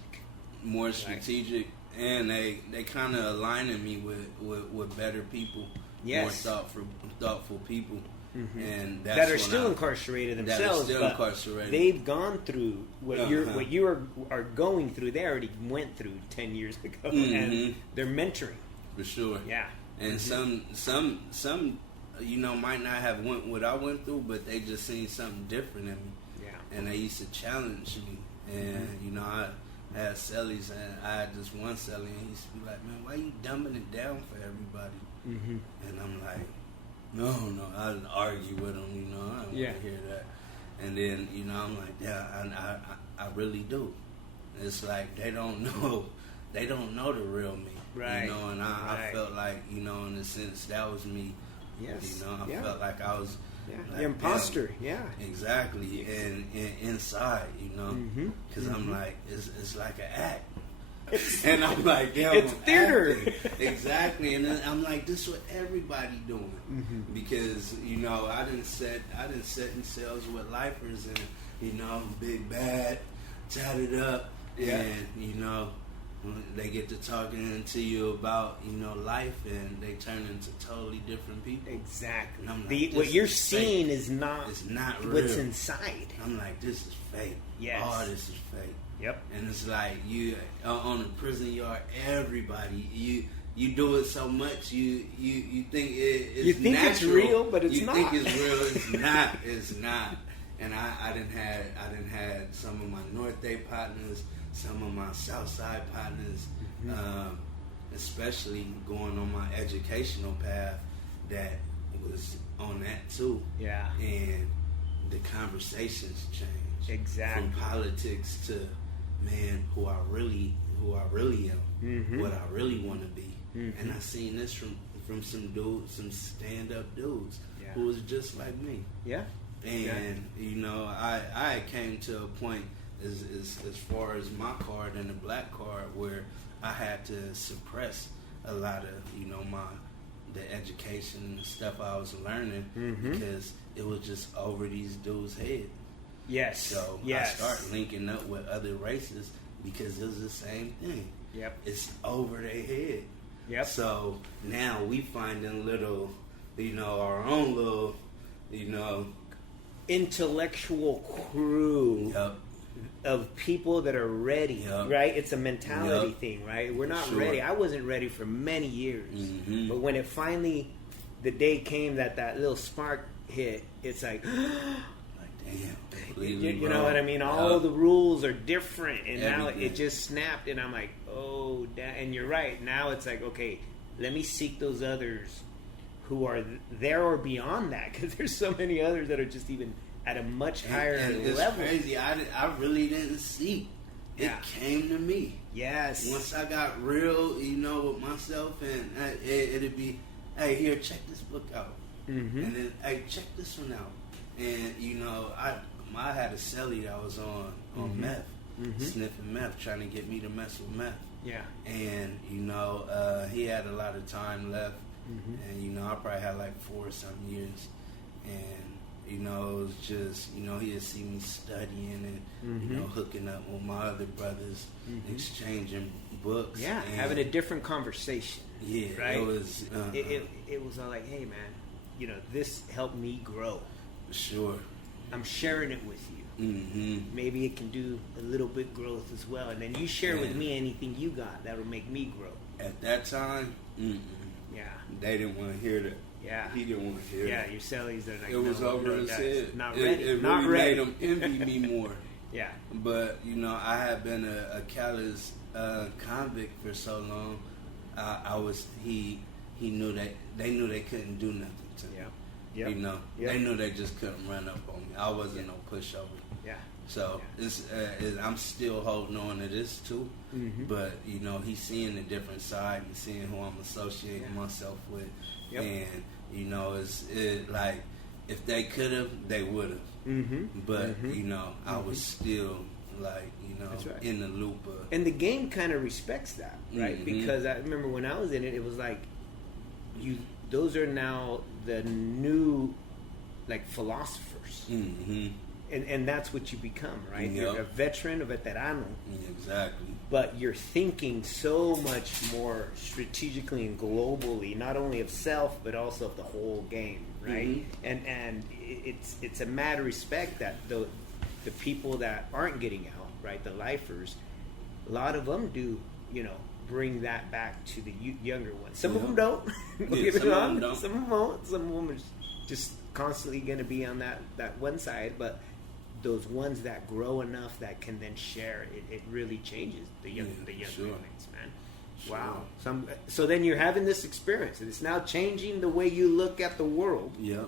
More strategic, and they kind of aligning me with better people, more thoughtful people, and that's that are still incarcerated themselves. They've gone through what you are going through. They already went through 10 years ago, and they're mentoring. For sure. Yeah. And some you know, might not have went what I went through, but they just seen something different in me. Yeah. And they used to challenge me. And, you know, I had cellies, and I had this one celly, and he used to be like, "Man, why you dumbing it down for everybody?" And I'm like, no, I'd argue with him, you know, I don't want to hear that. And then, you know, I'm like, yeah, I really do. It's like they don't know the real me. Right. You know, and I felt like, you know, in a sense, that was me. Yes. You know, I felt like I was like, the imposter. Exactly. And inside, you know, because I'm like, it's like an act. And I'm like, damn, it's theater. Exactly. And then I'm like, this is what everybody doing. Because, you know, I didn't set in sales with lifers and, you know, big bad, tatted up. And, you know, they get to talking to you about, you know, life, and they turn into totally different people. Exactly. And I'm like, what you're is seeing fake. is not, It's not real. what's inside. I'm like, this is fake. Yes. All this is fake. Yep. And it's like you on the prison yard. Everybody, you do it so much. You think it's You think natural. it's real, but it's not. You think it's real. It's not. It's not. And I didn't had some of my North Day partners, some of my South Side partners, especially going on my educational path that was on that too. Yeah. And the conversations changed. Exactly. From politics to, man, who I really am, what I really want to be. And I seen this from some dudes, some stand-up dudes who was just like me. Yeah. And you know, I came to a point as far as my card and the black card where I had to suppress a lot of, you know, the education and the stuff I was learning because it was just over these dudes' head. Yes. So I started linking up with other races because it was the same thing. Yep. It's over their head. Yep. So now we finding little, you know, our own little, you know, intellectual crew Yep. of people that are ready, Yep. right? It's a mentality Yep. thing, right? We're not Sure. ready. I wasn't ready for many years. But when it finally, the day came that little spark hit, it's like, Damn, completely, you know what I mean? All the rules are different, and now Everything. it just snapped, and I'm like, oh, and you're right. Now it's like, okay, let me seek those others who are there or beyond that, because there's so many others that are just even at a much higher and it's level. crazy. I really didn't see. It Yeah. came to me. Yes. Once I got real, you know, with myself, and it'd be, hey, here, check this book out, and then, hey, check this one out. And you know, I had a celly that was on meth, sniffing meth, trying to get me to mess with meth. Yeah. And you know, he had a lot of time left, and you know, I probably had like 4 or something years, and you know, it was just, you know, he'd see me studying and you know, hooking up with my other brothers, exchanging books, Yeah, and having a different conversation. yeah, right? it was It was all like, hey man, you know, this helped me grow. sure. I'm sharing it with you. Mm-hmm. Maybe it can do a little bit growth as well, and then you share with me anything you got that'll make me grow. At that time, Yeah, they didn't want to hear that. yeah, He didn't want to hear yeah. that. Your cellies are like, It was no, over no, his guys, head. Not It- ready. It not really ready. made him envy me more. Yeah. But you know, I had been a callous convict for so long. I was. He knew that they knew they couldn't do nothing to me. Yeah. Yep. You know, Yep. they knew they just couldn't run up on me. I wasn't no pushover. Yeah. So I'm still holding on to this too. But you know, he's seeing a different side. He's seeing who I'm associating myself with, Yep. and you know, it's like if they could have, they would have. But you know, I was still like, you know, That's right. in the loop of. And the game kind of respects that, right? Because I remember when I was in it, it was like, those are now the new, like, philosophers. And that's what you become, right? Yep. You're a veteran, a veterano. Exactly. But you're thinking so much more strategically and globally, not only of self, but also of the whole game, right? And it's a mad respect that the people that aren't getting out, right, the lifers, a lot of them do, you know, bring that back to the younger ones. Some of them don't. Yeah, some of them don't. Some of them won't. Some of them are just constantly going to be on that one side, but those ones that grow enough that can then share, it really changes the young sure. things, man. Sure. Wow. So then you're having this experience, and it's now changing the way you look at the world. Yep.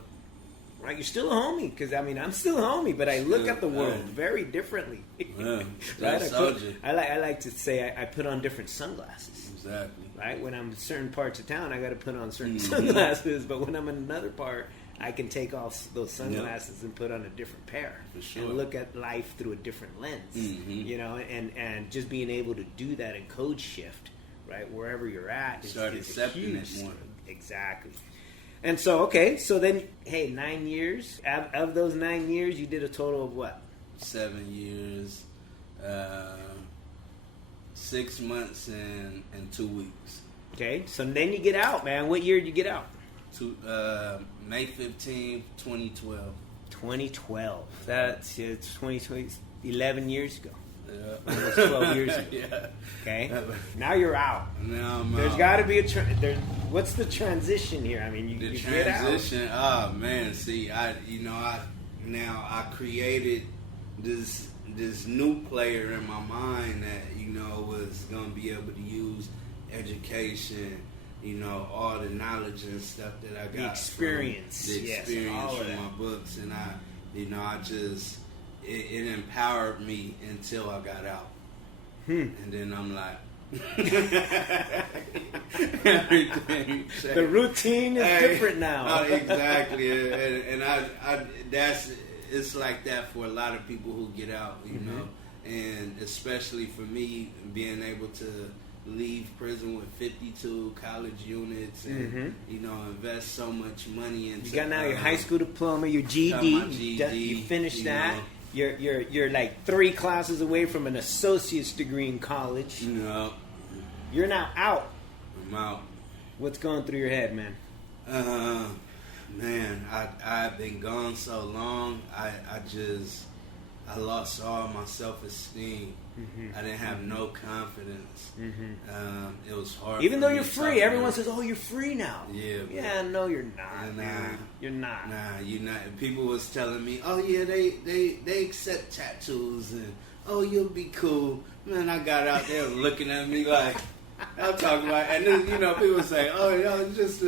Right, you're still a homie, because I mean I'm still a homie, but I look Still, at the world right. very differently. Yeah, Right? still soldier. I like to say I put on different sunglasses. Exactly. Right, when I'm in certain parts of town, I got to put on certain sunglasses, but when I'm in another part, I can take off those sunglasses and put on a different pair, For sure. and look at life through a different lens. You know, and just being able to do that and code shift, right, wherever you're at, Start is a accepting huge it more. Exactly. And so, so then, hey, 9 years. Of those 9 years, you did a total of what? 7 years. 6 months and 2 weeks. Okay, so then you get out, man. What year did you get out? May 15th, 2012. 2012. That's it's 2020, 11 years ago. Yeah. Almost 12 years ago. Yeah. Okay. Now you're out. Now I'm There's out. got to be what's the transition here? I mean, The you get out. transition. Oh man, see, I created this new player in my mind that was gonna be able to use education, all the knowledge and stuff that I got, The experience, from, yes, all of from that. my books, and I just it empowered me until I got out, and then I'm like. Everything The routine is different now. Exactly, and it's like that for a lot of people who get out, and especially for me being able to leave prison with 52 college units and invest so much money into. You got now your high school diploma, your GED. Got my GED, You finished that. You're like 3 classes away from an associate's degree in college. You're now out. I'm out. What's going through your head, man? Man, I've been gone so long. I lost all my self-esteem. I didn't have no confidence. It was hard. Even for though me you're to free, talk everyone about. says, "Oh, you're free now." Yeah. Yeah, no, you're not. Nah. Man. You're not. Nah, you not. People was telling me, "Oh yeah, they accept tattoos and oh you'll be cool." Man, I got out there looking at me like I'm talking about, and then people say, "Oh, it's just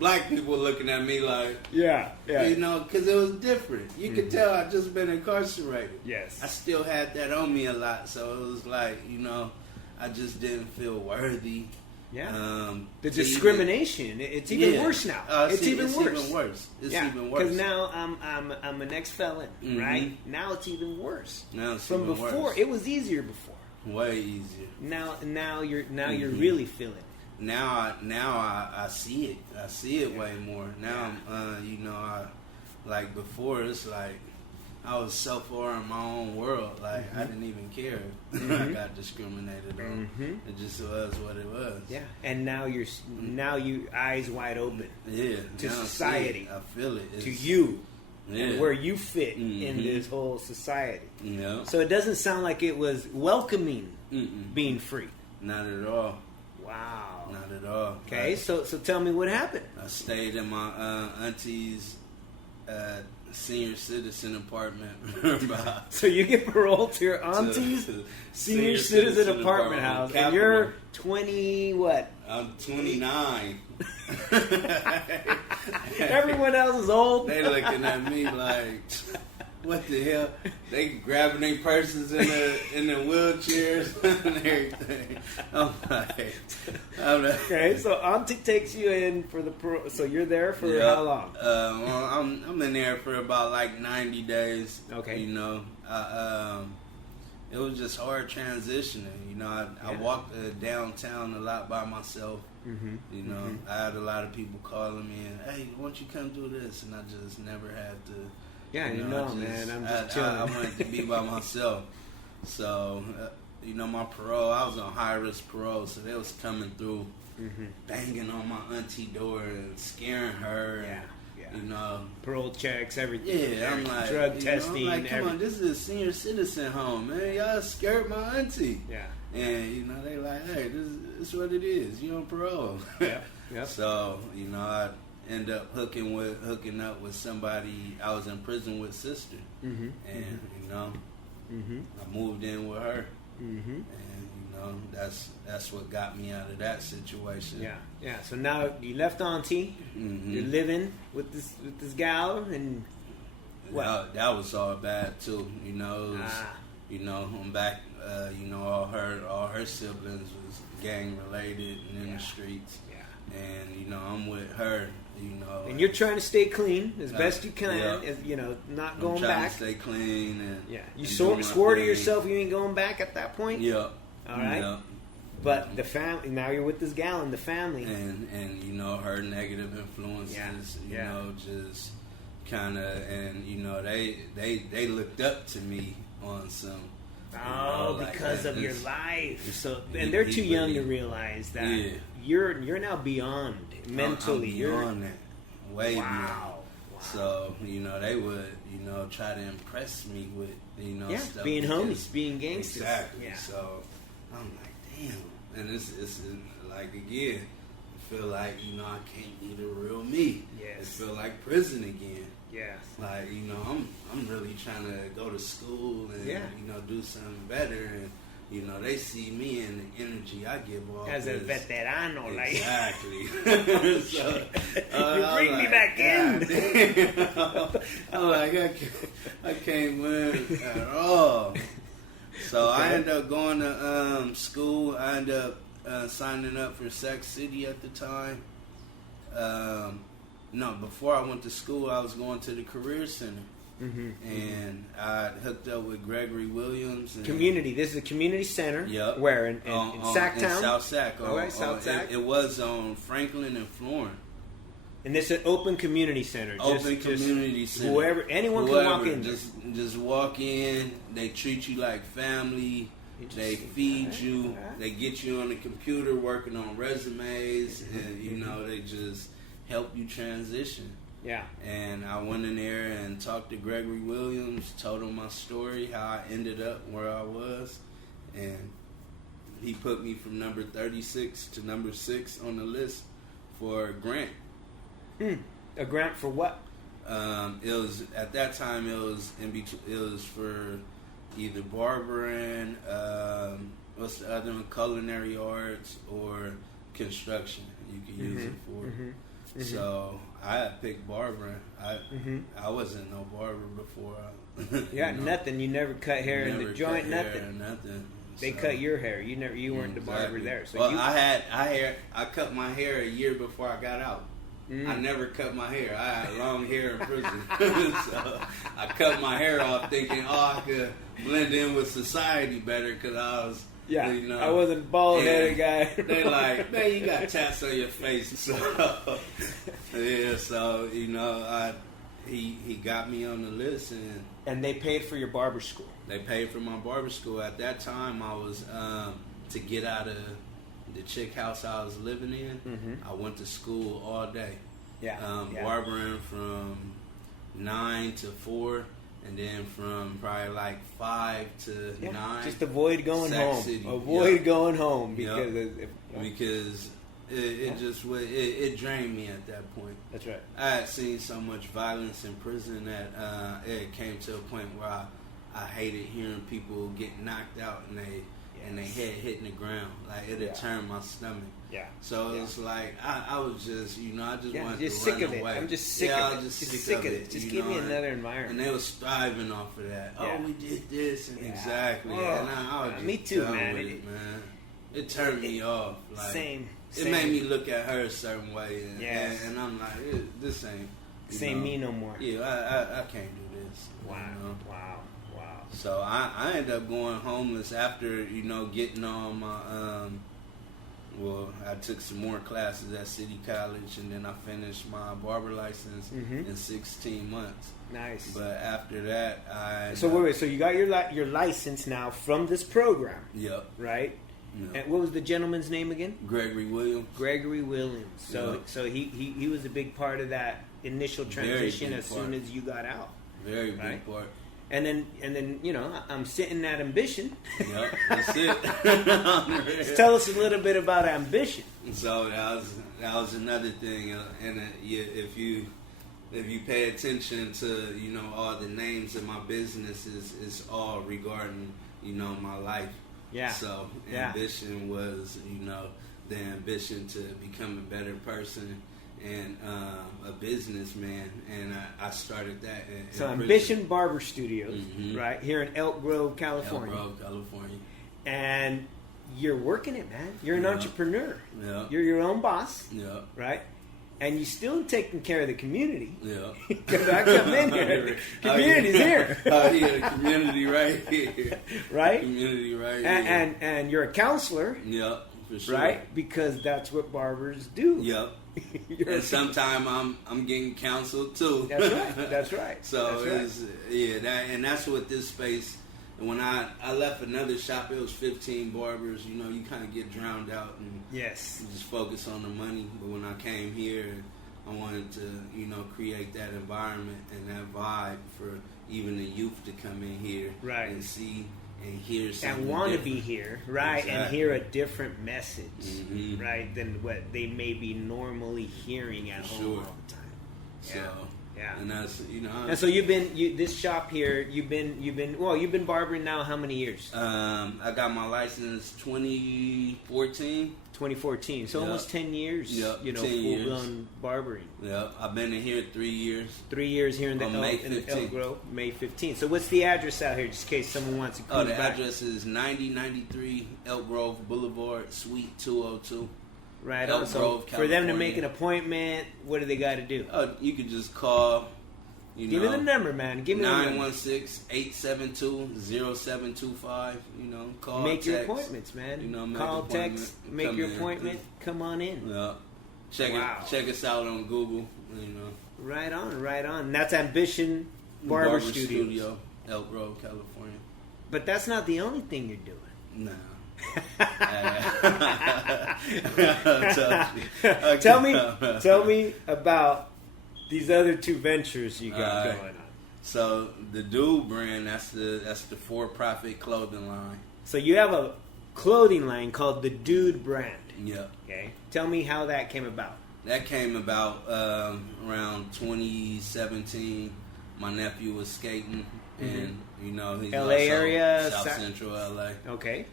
black people looking at me like." Yeah. Because it was different. You could tell I just been incarcerated. Yes. I still had that on me a lot, so it was like, I just didn't feel worthy. Yeah. The to discrimination. It's even Yeah. worse now. It's even worse. It's even worse. It's Yeah, even worse. because now I'm an ex-felon, right? Now it's even worse. Now it's From even before, worse. it was easier before. Way easier. Now you're really feeling it. Now I see it. I see it way more. Now I like before it's like I was so far in my own world. Like I didn't even care. I got discriminated on. It just was what it was. Yeah, and now you eyes wide open. Yeah. To now I see society. it. I feel it. To you. Yeah. And where you fit in this whole society. Yeah. So it doesn't sound like it was welcoming being free. Not at all. Wow. Not at all. Okay, so tell me what happened. I stayed in my auntie's senior citizen apartment. So you get paroled to your auntie's senior citizen apartment house, and you're 20 what? I'm 29. Everyone else is old. They looking at me like, what the hell? They grabbing their purses in the wheelchairs and everything. I'm like, Okay, so auntie takes you in for the so you're there for how long? Well, I'm in there for about like 90 days. Okay. It was just hard transitioning. I walked downtown a lot by myself. I had a lot of people calling me and, hey, why don't you come do this? And I just never had to. Yeah, man. I'm just I chilling. wanted to be by myself. So, my parole, I was on high risk parole, so they was coming through, banging on my auntie door and scaring her. Yeah. Parole checks, everything. Yeah, I'm like, drug testing. I'm like, come on, this is a senior citizen home, man. Y'all scared my auntie. Yeah. And they like, hey, this is what it is. You on parole. Yeah. So I end up hooking up with somebody. I was in prison with sister, and I moved in with her, and that's what got me out of that situation. Yeah. So now you left auntie. You're living with this gal, and what? That was all bad too. I'm back. All her siblings was gang related and in the streets. Yeah. And I'm with her. And you're trying to stay clean as best you can. Yeah. As, not I'm going trying back. to stay clean and You and swore do my to thing. yourself you ain't going back at that point. Yeah. All right. Yeah. But the family, now you're with this gal and the family. And her negative influences, just kind of, and they looked up to me on some Oh, like because that. of your life. So, he- and they're he too young to really- realize that Yeah. you're now beyond mentally. I'm You're beyond that. Way beyond. wow. So, they would, try to impress me with, Yeah, stuff. being because- homies, being gangsters. Exactly. Yeah. So, I'm like, damn. And it's like, again, I feel like, I can't be the real me. Yes. It feel like prison again. Yes. Like, I'm really trying to go to school and, Yeah. do something better. And, they see me and the energy I give off. As a is- veterano, like Exactly. So, you bring me back in. in. I'm like, I can't win at all. So I ended up going to school. I ended up signing up for Sac City at the time. No, before I went to school, I was going to the Career Center. And I hooked up with Gregory Williams. And Community. This is a community center. Yep. Where in Sacktown? In South Sac. All right, South Sac. It was on Franklin and Florence. And this is an open community center. Open community center. Anyone can walk in. Just walk in. They treat you like family. They feed you. They get you on the computer working on resumes, and they just help you transition. Yeah. And I went in there and talked to Gregory Williams, told him my story, how I ended up where I was, and he put me from number 36 to number 6 on the list for a grant. A grant for what? It was at that time. It was in between. It was for either barbering, what's the other one? Culinary arts or construction. You could use it for. So I picked barbering. I wasn't no barber before. Yeah, nothing. You never cut hair in the Never joint. cut hair, Nothing. nothing. They So- cut your hair. You weren't the barber Exactly. there. So well, you. I cut my hair a year before I got out. I never cut my hair. I had long hair in prison. So I cut my hair off thinking, I could blend in with society better because I was, Yeah, I wasn't a bald-headed guy. They like, man, you got tats on your face. So, yeah, so, he got me on the list, And they paid for your barber school. they paid for my barber school. At that time, I was, to get out of the chick house I was living in, I went to school all day. Yeah. Barbering from 9 to 4, and then from probably like 5 to 9. Just avoid going Sac home. City. Avoid going home because because it drained me at that point. That's right. I had seen so much violence in prison that it came to a point where I hated hearing people get knocked out and they head hitting the ground. Like it had turned my stomach. Yeah. So it's like I was just I just wanted just to sick run of it. away. I'm just sick I of was it. just sick of it. Just give me another environment. And they was thriving off of that. Yeah. Oh, we did this and exactly. Oh, and I was just me too, done man. with it, man. It turned me off. Like, Same. It made me look at her a certain way, and, Yes. and I'm like, this ain't. This ain't me no more. Yeah, I can't do this. Wow. Wow. So I ended up going homeless after getting on my well, I took some more classes at City College, and then I finished my barber license in 16 months. Nice. But after that, So wait. So you got your license now from this program, Yep. right? Yep. And what was the gentleman's name again? Gregory Williams. Gregory Williams. So Yep. so he was a big part of that initial transition big as soon part. as you got out. Very big Right. part. And then I'm sitting at Ambition. Yep, that's it. Just tell us a little bit about Ambition. So that was another thing, and if you pay attention to all the names of my businesses, it's all regarding my life. Yeah. So Yeah. Ambition was the ambition to become a better person and a businessman, and I started that. So in Ambition prison. Barber Studios, right here in Elk Grove, California. Elk Grove, California. And you're working it, man. You're an entrepreneur. Yeah. You're your own boss, Yeah. right? And you're still taking care of the community. Yeah. Because I come in here, community's here, Oh yeah, the community right here. right? Community right And, here. and you're a counselor, Yep, for sure. right? Because that's what barbers do. Yep. You're And sometimes I'm getting counseled too. That's right. That's right. So That's right. that's what this space when I left another shop, it was 15 barbers. You know, you kind of get drowned out and Yes. you just focus on the money. But when I came here, I wanted to, you know, create that environment and that vibe for even the youth to come in here Right. and see and hear something And want to different. be here, right? And Exactly. hear a different message, Mhm. right, than what they may be normally hearing at For home sure. all the time. So, Yeah. and that's, you know, And so this shop here, you've been barbering now how many years? I got my license 2014. 2014. So Yep. almost 10 years, Yep, 10 full years. blown barbering. Yeah, I've been in here 3 years. 3 years here in the On Elk, May in the Elk 15th. Grove, May 15th. So what's the address out here, just in case someone wants to Oh, come the back? address is 9093 Elk Grove Boulevard, Suite 202. Right Elk on. So Grove, for them to make an California. appointment, what do they got to do? Oh, you could just call. Give me the number, man. Give me the number. 916-872-0725. You know, call, Make your text. appointments, man. You know, make Call, appointment, text, make come your in. appointment. Come on in. Yeah. Wow. Check us out on Google. You know, Right on, right on. And that's Ambition Barber Studios. Studio, Elk Grove, California. But that's not the only thing you're doing. Nah. Tell me about these other two ventures you got Alright. going on. So the Dude brand, that's the for-profit clothing line. So you have a clothing line called the Dude brand. Yep. Okay. Tell me how that came about. That came about around 2017. My nephew was skating, and you know he's LA also area, South Central LA. Okay.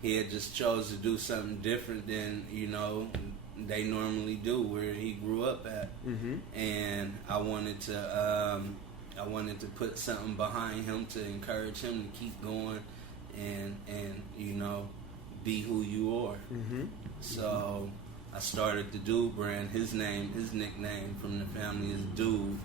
He had just chose to do something different than they normally do where he grew up at, and I wanted to put something behind him to encourage him to keep going and be who you are. So I started the Dude brand. His nickname from the family is Dude.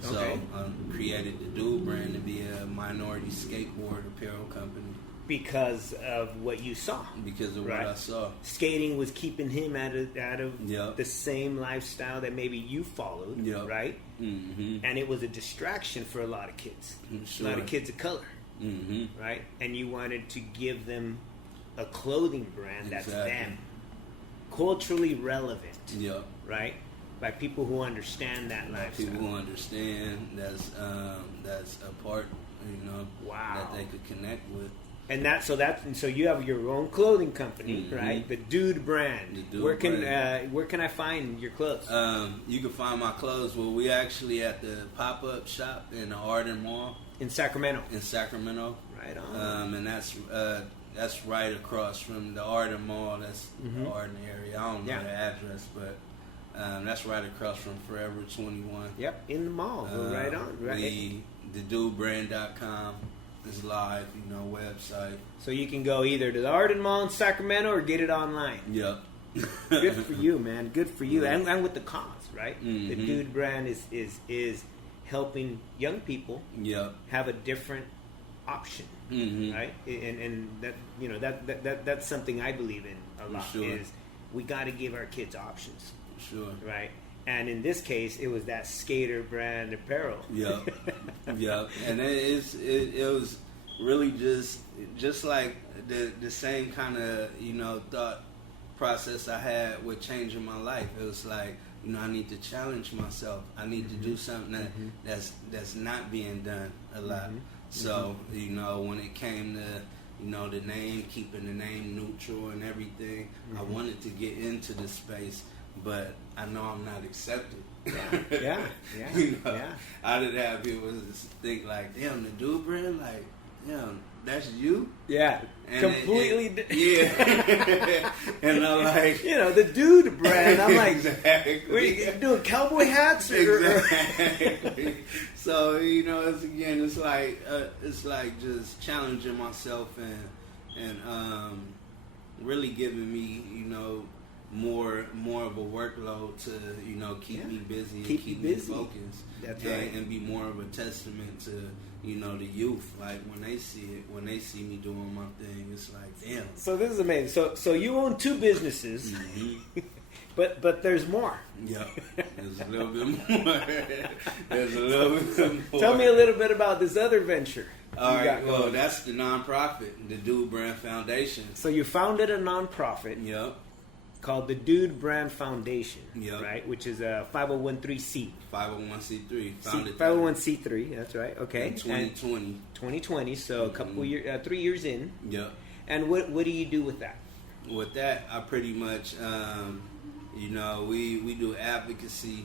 So Okay. I created the Dude brand to be a minority skateboard apparel company Because of what you saw. because of Right. what I saw. Skating was keeping him out of Yep. the same lifestyle that maybe you followed, Yep. right? Mm-hmm. And it was a distraction for a lot of kids. Sure. A lot of kids of color, Mm-hmm. right? And you wanted to give them a clothing brand that's Exactly. them, culturally relevant, Yep. right? By people who understand that lifestyle. People who understand that's a part, Wow. that they could connect with. And so you have your own clothing company, Mhm. right? The Dude brand. The Dude where can brand. where can I find your clothes? You can find my clothes. Well, we actually at the pop-up shop in the Arden Mall In Sacramento. in Sacramento, Right on. and that's right across from the Arden Mall. That's the Arden area. I don't know Yeah. the address, but that's right across from Forever 21. Yep, in the mall. Right on. Right. TheDudeBrand.com is live, website. So you can go either to the Arden Mall in Sacramento or get it online. Yep. Good for you, man. Good for you. Yeah. And with the cause, right? The Mhm. Dude brand is helping young people Yep. have a different option, Mm-hmm. right? And that that's something I believe in a lot. Sure. Is we got to give our kids options, Sure. right? And in this case, it was that skater brand apparel. Yep. Yep. And it was really just like the same kind of thought process I had with changing my life. It was like I need to challenge myself. I need to do something that's not being done a lot. So when it came to the name, keeping the name neutral and everything, I wanted to get into the space, but I know I'm not accepted. Yeah. Yeah. I didn't have people just think like, damn, the Dude brand, like, damn, that's you? Yeah. And Completely. yeah. And I'm like, the Dude brand. I'm like, exactly. we doing cowboy hats? Exactly. So it's like just challenging myself and really giving me more of a workload to keep me busy, Keep and you keep busy. me focused. That's right. And be more of a testament to the youth. Like when they see me doing my thing, it's like, damn. So this is amazing. So you own two businesses, but there's more. Yeah, there's a little bit more. There's a little bit more. Tell me a little bit about this other venture. All you right, got well, going? that's the nonprofit, the Dude Brand Foundation. So you founded a nonprofit Yep. called the Dude Brand Foundation, Yep. right? Which is a 501c. 501c3. Founded 501c3. That's right. Okay. in 2020. And 2020. So a couple years, 3 years in. Yep. And what do you do with that? With that, I pretty much, we do advocacy.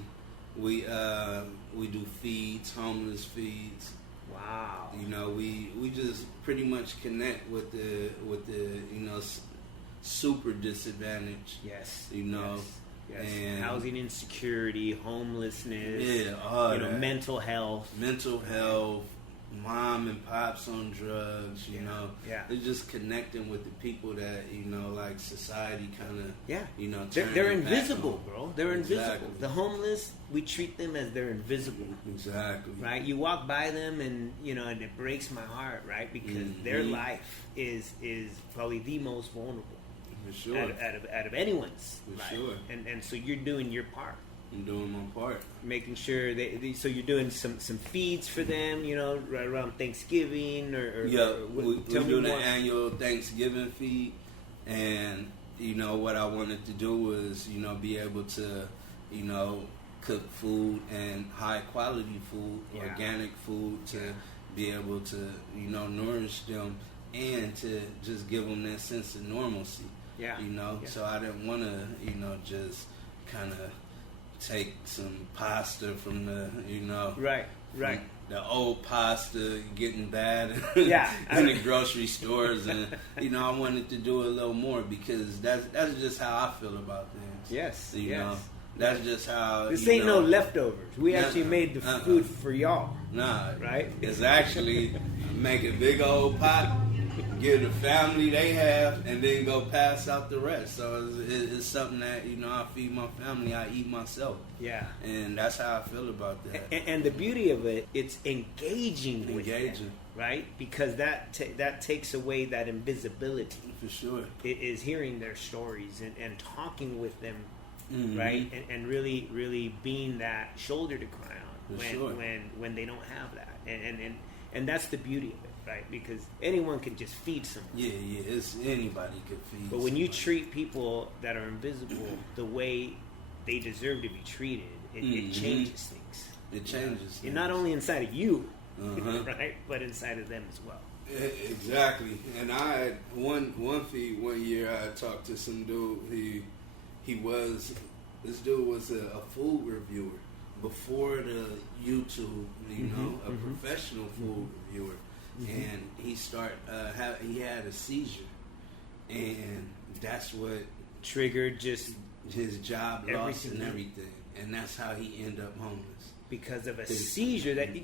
We do feeds, homeless feeds. Wow. We just pretty much connect with the super disadvantaged. Yes. Yes. and Housing insecurity, homelessness. Yeah, all that. Mental health. Mental health, mom and pops on drugs. Yeah. They're just connecting with the people that like society kind of They're turning back invisible, on. bro. They're invisible. Exactly. The homeless, we treat them as they're invisible. Exactly. Right? You walk by them and and it breaks my heart, right? Because their life is probably the most vulnerable For sure. out of anyone's For life. sure. And so you're doing your part. I'm doing my part. Making sure so you're doing some feeds for them, right around Thanksgiving or we tell me do the more. annual Thanksgiving feed, and what I wanted to do was be able to cook food and high quality food, organic food to be able to nourish them and to just give them that sense of normalcy. So I didn't want to just kind of take some pasta from the Right. the old pasta getting bad Yeah. in the grocery stores, and I wanted to do a little more because that's just how I feel about things. Yes. You yes. know, that's just how. This ain't no leftovers. We actually made the food for y'all. Nah, Right? It's actually make a big old pot, give the family they have, and then go pass out the rest. So it's something that I feed my family, I eat myself. Yeah. And that's how I feel about that. And the beauty of it, it's engaging with them, Engaging. right? Because that takes away that invisibility. For sure. It is hearing their stories and talking with them, Mm-hmm. right? And really, really being that shoulder to cry on For sure. when they don't have that. And that's the beauty of it, right? Because anyone can just feed someone. Yeah, it's anybody could feed. But when you somebody. treat people that are invisible the way they deserve to be treated, it changes things. It changes. And not only inside of you, Uh-huh. right, but inside of them as well. Exactly. And I had one feed one year. I had talked to some dude. This dude was a food reviewer before the YouTube. A professional food reviewer, and he he had a seizure, and that's what Triggered just his job lost and Everything. everything, and that's how he ended up homeless. because of a seizure that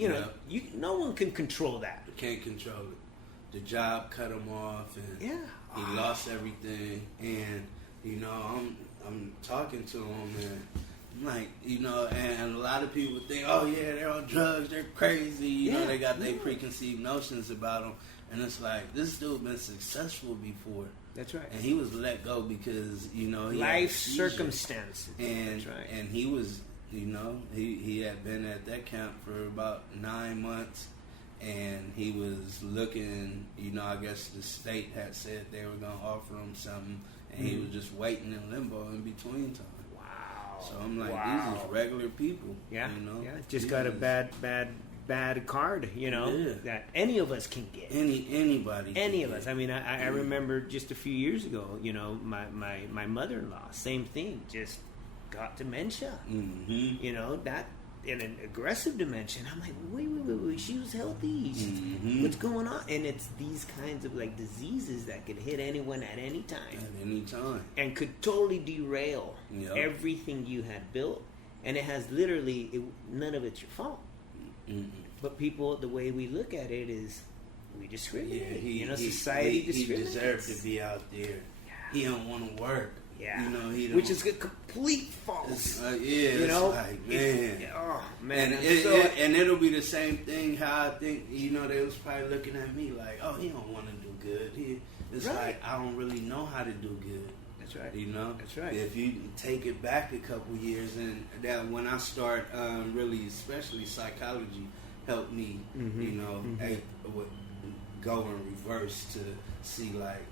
no one can control that. Can't control it. The job cut him off, and he lost everything. And I'm talking to him, and I'm like, and a lot of people think, oh yeah, they're on drugs, they're crazy. They got their preconceived notions about them, and it's like this dude been successful before. That's right. And he was let go because he had a Life seizure. circumstances. And That's right. and he was he had been at that camp for about 9 months, and he was looking. I guess the state had said they were gonna offer him something, and he was just waiting in limbo in between time. Wow. So I'm like, these is regular people. Yeah. Just These got a is bad card, that any of us can get. anybody. Any can of us. get. I mean, I remember just a few years ago, my mother-in-law, same thing, just got dementia. Mm-hmm. That in an aggressive dimension. I'm like, wait, she was healthy. What's going on? And it's these kinds of like diseases that could hit anyone at any time. At any time. And could totally derail Yep. everything you had built. And it has literally, none of it's your fault. But people, the way we look at it is, we discriminate. Society he discriminates. deserved to be out there. He don't want to work. Yeah. He don't, Which is a complete false. it's like, man. Oh, man. And it'll be the same thing how I think, they was probably looking at me like, oh, he don't want to do good. It's Right. like, I don't really know how to do good. That's right. That's right. If you take it back a couple years, and that when I start really, especially psychology, helped me, hey, go in reverse to see like.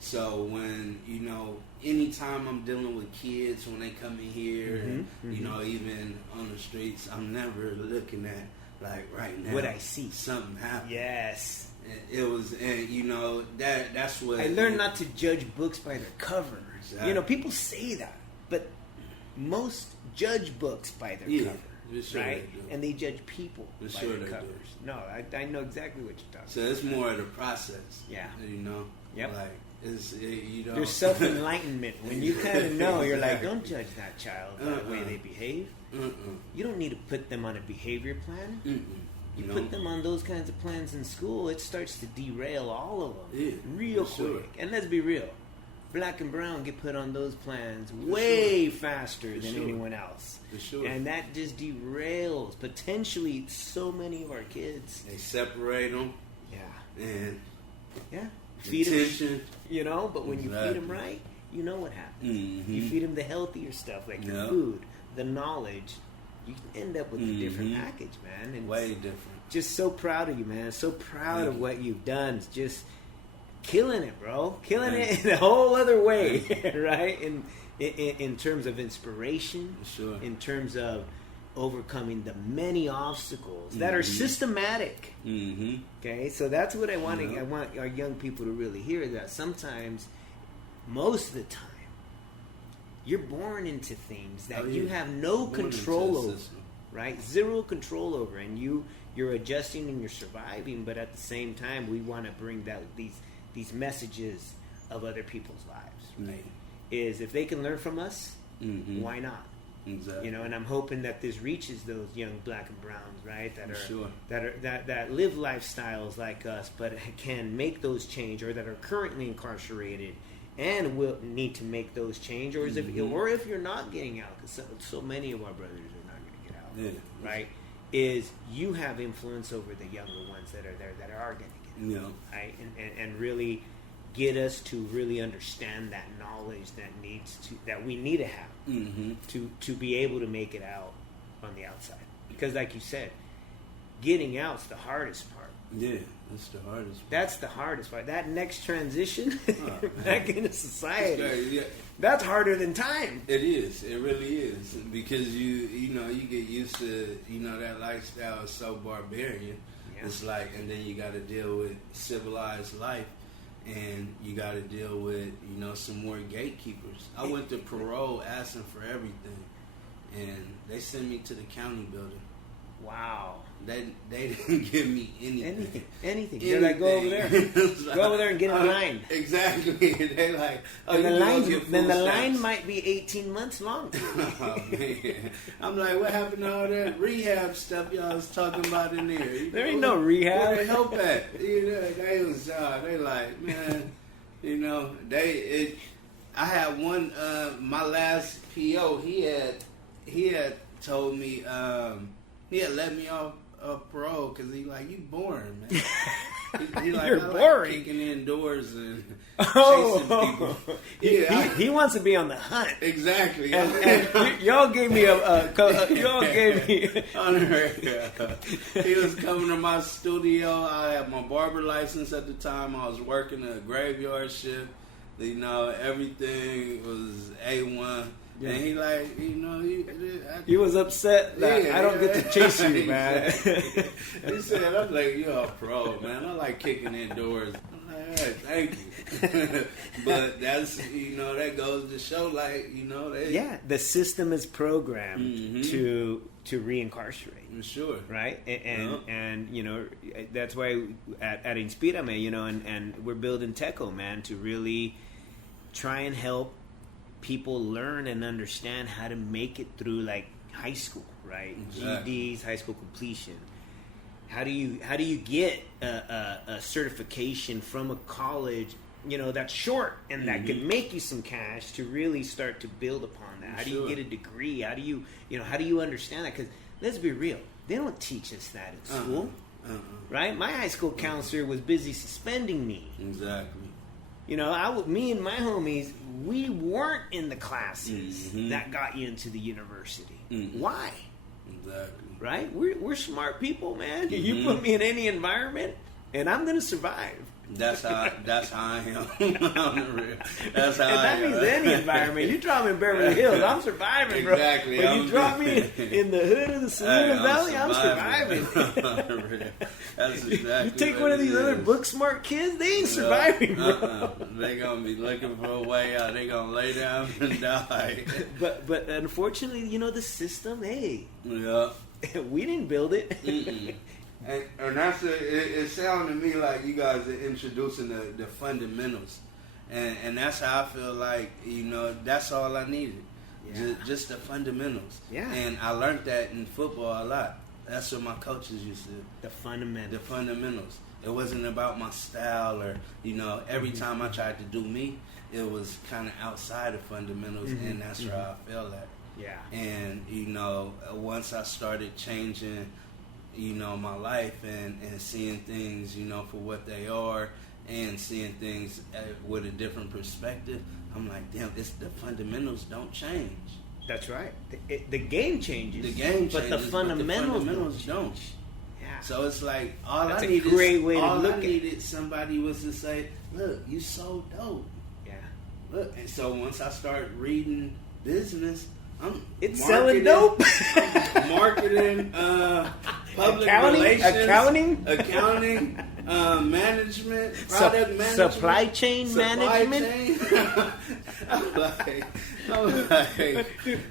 So when, you know, anytime I'm dealing with kids when they come in here, and, you know, even on the streets, I'm never looking at like right now what I see. Something happened. Yes. It was, and you know, that's what I learned not to judge books by their cover. Exactly. You know, people say that, but most judge books by their cover. Sure right? And they judge people by sure their covers. No, I know exactly what you're talking about. So it's more of the process. Yeah. You know? Yep. Like, you know. Your self-enlightenment. When you kind of know, you're like, don't judge that child by the way they behave. You don't need to put them on a behavior plan. You put them on those kinds of plans in school, it starts to derail all of them real quick. Sure. And let's be real. Black and brown get put on those plans way faster than anyone else. For sure. And that just derails potentially so many of our kids. They separate them. Yeah. And feed attention. them, you know, but when you feed them right, you know what happens. You feed them the healthier stuff, like the food, the knowledge, you can end up with a different package, man. And way different. Just so proud of you, man. So proud of what you've done. It's just killing it, bro. Killing it in a whole other way, right? In terms of inspiration, in terms of overcoming the many obstacles that are systematic. Okay, so that's what I want. I want our young people to really hear, that sometimes, most of the time, you're born into things that you have no control over, right? Zero control over, and you're adjusting and you're surviving. But at the same time, we want to bring that these messages of other people's lives. Right? Is if they can learn from us, why not? Exactly. You know, and I'm hoping that this reaches those young black and browns, right? That live lifestyles like us, but can make those change, or that are currently incarcerated and will need to make those change, or if you're not getting out, because so many of our brothers are not going to get out, right? Is you have influence over the younger ones that are there that are going to get out, right? And really get us to really understand that knowledge that we need to have to be able to make it out on the outside. Because like you said, getting out's the hardest part. Yeah, that's the hardest part. That's the hardest part. That next transition back into society, that's harder than time. It is. It really is. Because you get used to, that lifestyle is so barbarian. Yeah. It's like, and then you got to deal with civilized life. And you got to deal with, some more gatekeepers. I went to parole asking for everything, and they sent me to the county building. Wow. They didn't give me anything. Anything. They're like, go over there. Go over there and get in line. Exactly. They're like, and the line might be 18 months long. Oh, man. I'm like, what happened to all that rehab stuff y'all was talking about in there? There ain't no rehab. Where the help at? They like, man, I had one, my last PO, he had told me, he had let me off parole because he like, you boring, man. He like, you're boring. Like kicking in doors and chasing people. Yeah, he wants to be on the hunt. Exactly. And y'all gave me He was coming to my studio. I had my barber license at the time. I was working a graveyard shift. Everything was A1. Yeah. And he like, he was upset that I don't get to chase you, man. He said, I'm like, you're a pro, man. I like kicking indoors. I'm like, all right, thank you. But that's, that goes to show, like, the system is programmed to reincarcerate. Sure. Right? And that's why at Inspírame, and we're building Teco, man, to really try and help people learn and understand how to make it through like high school, right? Exactly. GEDs, high school completion. How do you get a certification from a college, that's short and that can make you some cash to really start to build upon that? How do you get a degree? How do you understand that? Because let's be real, they don't teach us that in school, right? My high school counselor was busy suspending me. Exactly. Me and my homies, we weren't in the classes that got you into the university. Why? Exactly. Right? We're smart people, man. You put me in any environment, and I'm going to survive. That's how I am. On the real. That's how And I that am. means any environment. You drop me in Beverly Hills, I'm surviving, bro. Exactly. But you drop me in the hood of the Salinas Valley, I'm surviving. That's exactly. You take what one of it these other is. book smart kids, they ain't surviving, bro. They gonna be looking for a way out. They gonna lay down and die. But unfortunately, the system, hey, Yeah. we didn't build it. Mm-mm. And that's it sounded to me like you guys are introducing the fundamentals, and that's how I feel like that's all I needed, just the fundamentals. Yeah. And I learned that in football a lot. That's what my coaches used to. The fundamentals. The fundamentals. It wasn't about my style or every time I tried to do me, it was kind of outside of fundamentals, and that's where I fell at. Yeah. And once I started changing my life and seeing things, for what they are and seeing things with a different perspective, I'm like, damn, the fundamentals don't change. That's right. The game changes. The game changes, but the fundamentals don't. Yeah. So it's like all That's I a needed. great way to all look I at needed somebody was to say, "Look, you so dope." Yeah. Look, and so once I started reading business, It's selling dope. Marketing, public Accounting? relations, accounting, management, product management, supply chain management. chain. I'm like,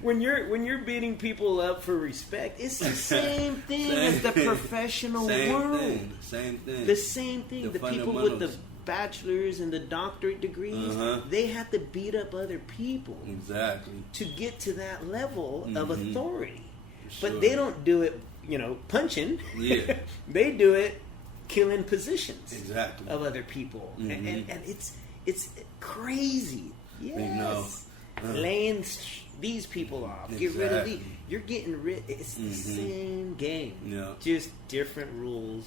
When you're beating people up for respect, it's the same thing as the professional world. Same thing. The same thing. The people with the fundamentals. bachelor's and the doctorate degrees, they have to beat up other people Exactly. to get to that level of authority. Sure. But they don't do it, punching. Yeah. They do it killing positions Exactly. of other people. And it's crazy. Yes. Laying these people off. Get rid of these. Exactly. You're getting rid. It's the same game. Yeah. Just different rules.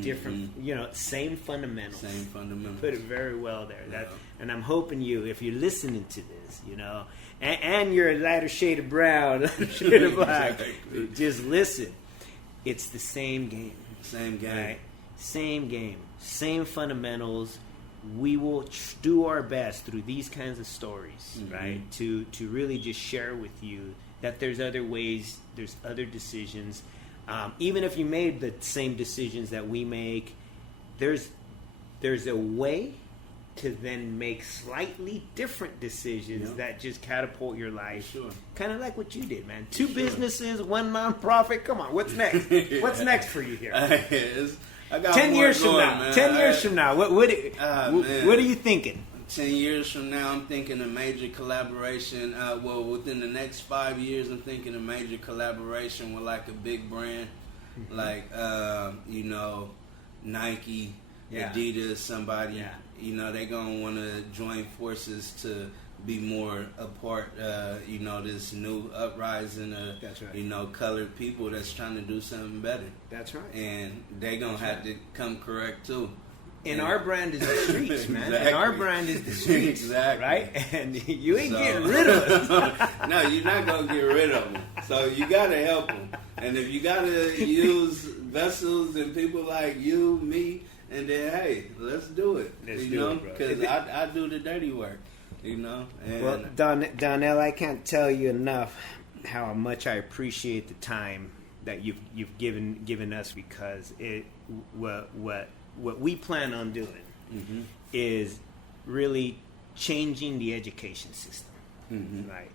Different, same fundamentals. Same fundamentals. Put it very well there. Yeah. And I'm hoping if you're listening to this, and you're a lighter shade of brown, shade of black, Exactly. just listen. It's the same game. Same game. Right? Same game. Same fundamentals. We will do our best through these kinds of stories, right? To really just share with you that there's other ways, there's other decisions. Even if you made the same decisions that we make, there's a way to then make slightly different decisions that just catapult your life. Sure. Kind of like what you did, man. Two businesses, one nonprofit. Come on, what's next? What's next for you here? I got 10 more years from going, now. man. 10 years from now. What are you thinking? 10 years from now, I'm thinking a major collaboration. Within the next 5 years, I'm thinking a major collaboration with like a big brand, like Nike, Adidas, somebody. Yeah. They're gonna want to join forces to be more a part. This new uprising of That's right. Colored people that's trying to do something better. That's right. And they're gonna have to come correct too. And our brand is the streets, man. Exactly. And our brand is the streets, Exactly. right? And you ain't getting rid of us. No, you're not going to get rid of them. So you got to help them. And if you got to use vessels and people like you, me, and then, hey, let's do it. Let's do it, bro. Because I do the dirty work, And Well, Donnell, I can't tell you enough how much I appreciate the time that you've given us, because what we plan on doing is really changing the education system, right?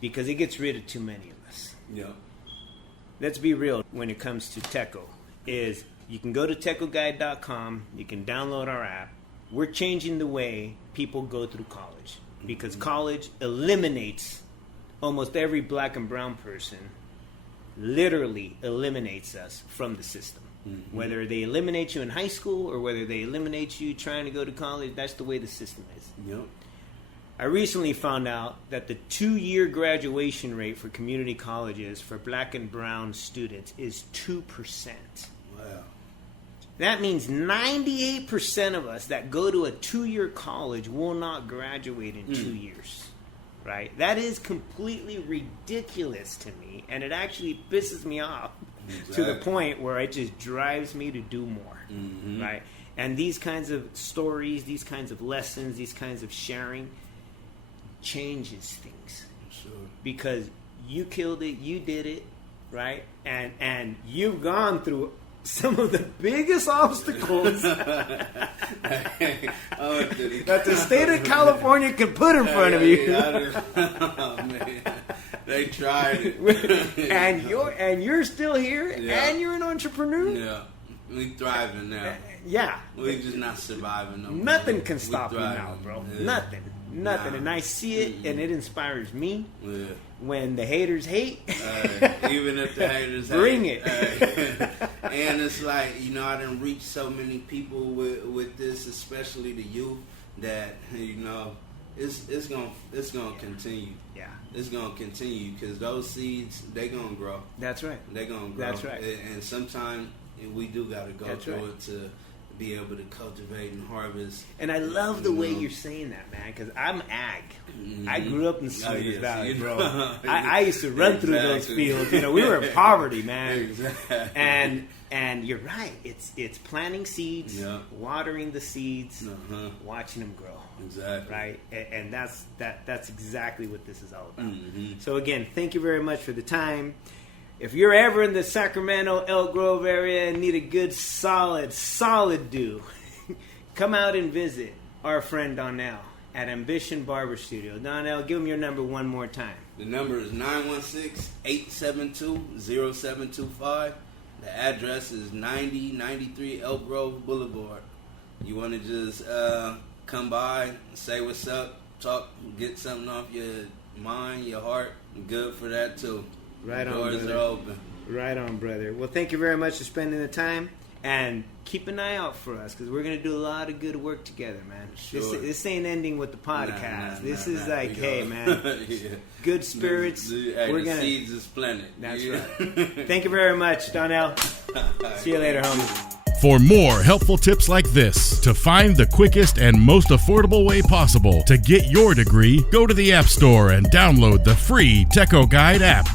Because it gets rid of too many of us. Yeah. Let's be real when it comes to Teco. Is you can go to tecoguide.com, you can download our app. We're changing the way people go through college, because college eliminates almost every black and brown person, literally eliminates us from the system. Whether they eliminate you in high school or whether they eliminate you trying to go to college, that's the way the system is. Yep. I recently found out that the 2-year graduation rate for community colleges for black and brown students is 2%. Wow. That means 98% of us that go to a 2-year college will not graduate in 2 years. Right? That is completely ridiculous to me, and it actually pisses me off. to the point where it just drives me to do more, right? And these kinds of stories, these kinds of lessons, these kinds of sharing changes things. Sure. Because you killed it, you did it, right? And you've gone through some of the biggest obstacles that the state of California can put in front of you. Oh, man. They tried it. and you're still here, and you're an entrepreneur. Yeah. We thriving now. Yeah. We just not surviving no more. Nothing can stop you now, bro. Yeah. Nothing. Nah. And I see it, and it inspires me. Yeah. When the haters hate, even if the haters bring hate, it. And it's like, you know, I done reached so many people with this, especially the youth, that, you know, it's gonna continue. Yeah, it's gonna continue because those seeds, they gonna grow. That's right. They gonna grow. That's right. And sometimes we do got to go That's through right. it to be able to cultivate and harvest. And I love the way you're saying that, man, because I'm ag. I grew up in the Salinas Valley, bro. I used to run through those fields. You know, we were in poverty, man. Exactly. And you're right. It's planting seeds, watering the seeds, watching them grow. Exactly. Right. And that's exactly what this is all about. So again, thank you very much for the time. If you're ever in the Sacramento, Elk Grove area and need a good, solid do, come out and visit our friend Donnell at Ambition Barber Studio. Donnell, give him your number one more time. The number is 916-872-0725. The address is 9093 Elk Grove Boulevard. You want to just come by, say what's up, talk, get something off your mind, your heart. Good for that too. Right on, Doors brother. are open. Right on, brother. Well, thank you very much for spending the time. And keep an eye out for us because we're going to do a lot of good work together, man. Sure. This ain't ending with the podcast. This is nah, like, hey, man, good spirits. We're gonna seeds is planted. That's right. Thank you very much, Donnell. See you later, homie. For more helpful tips like this, to find the quickest and most affordable way possible to get your degree, go to the App Store and download the free Teco Guide app.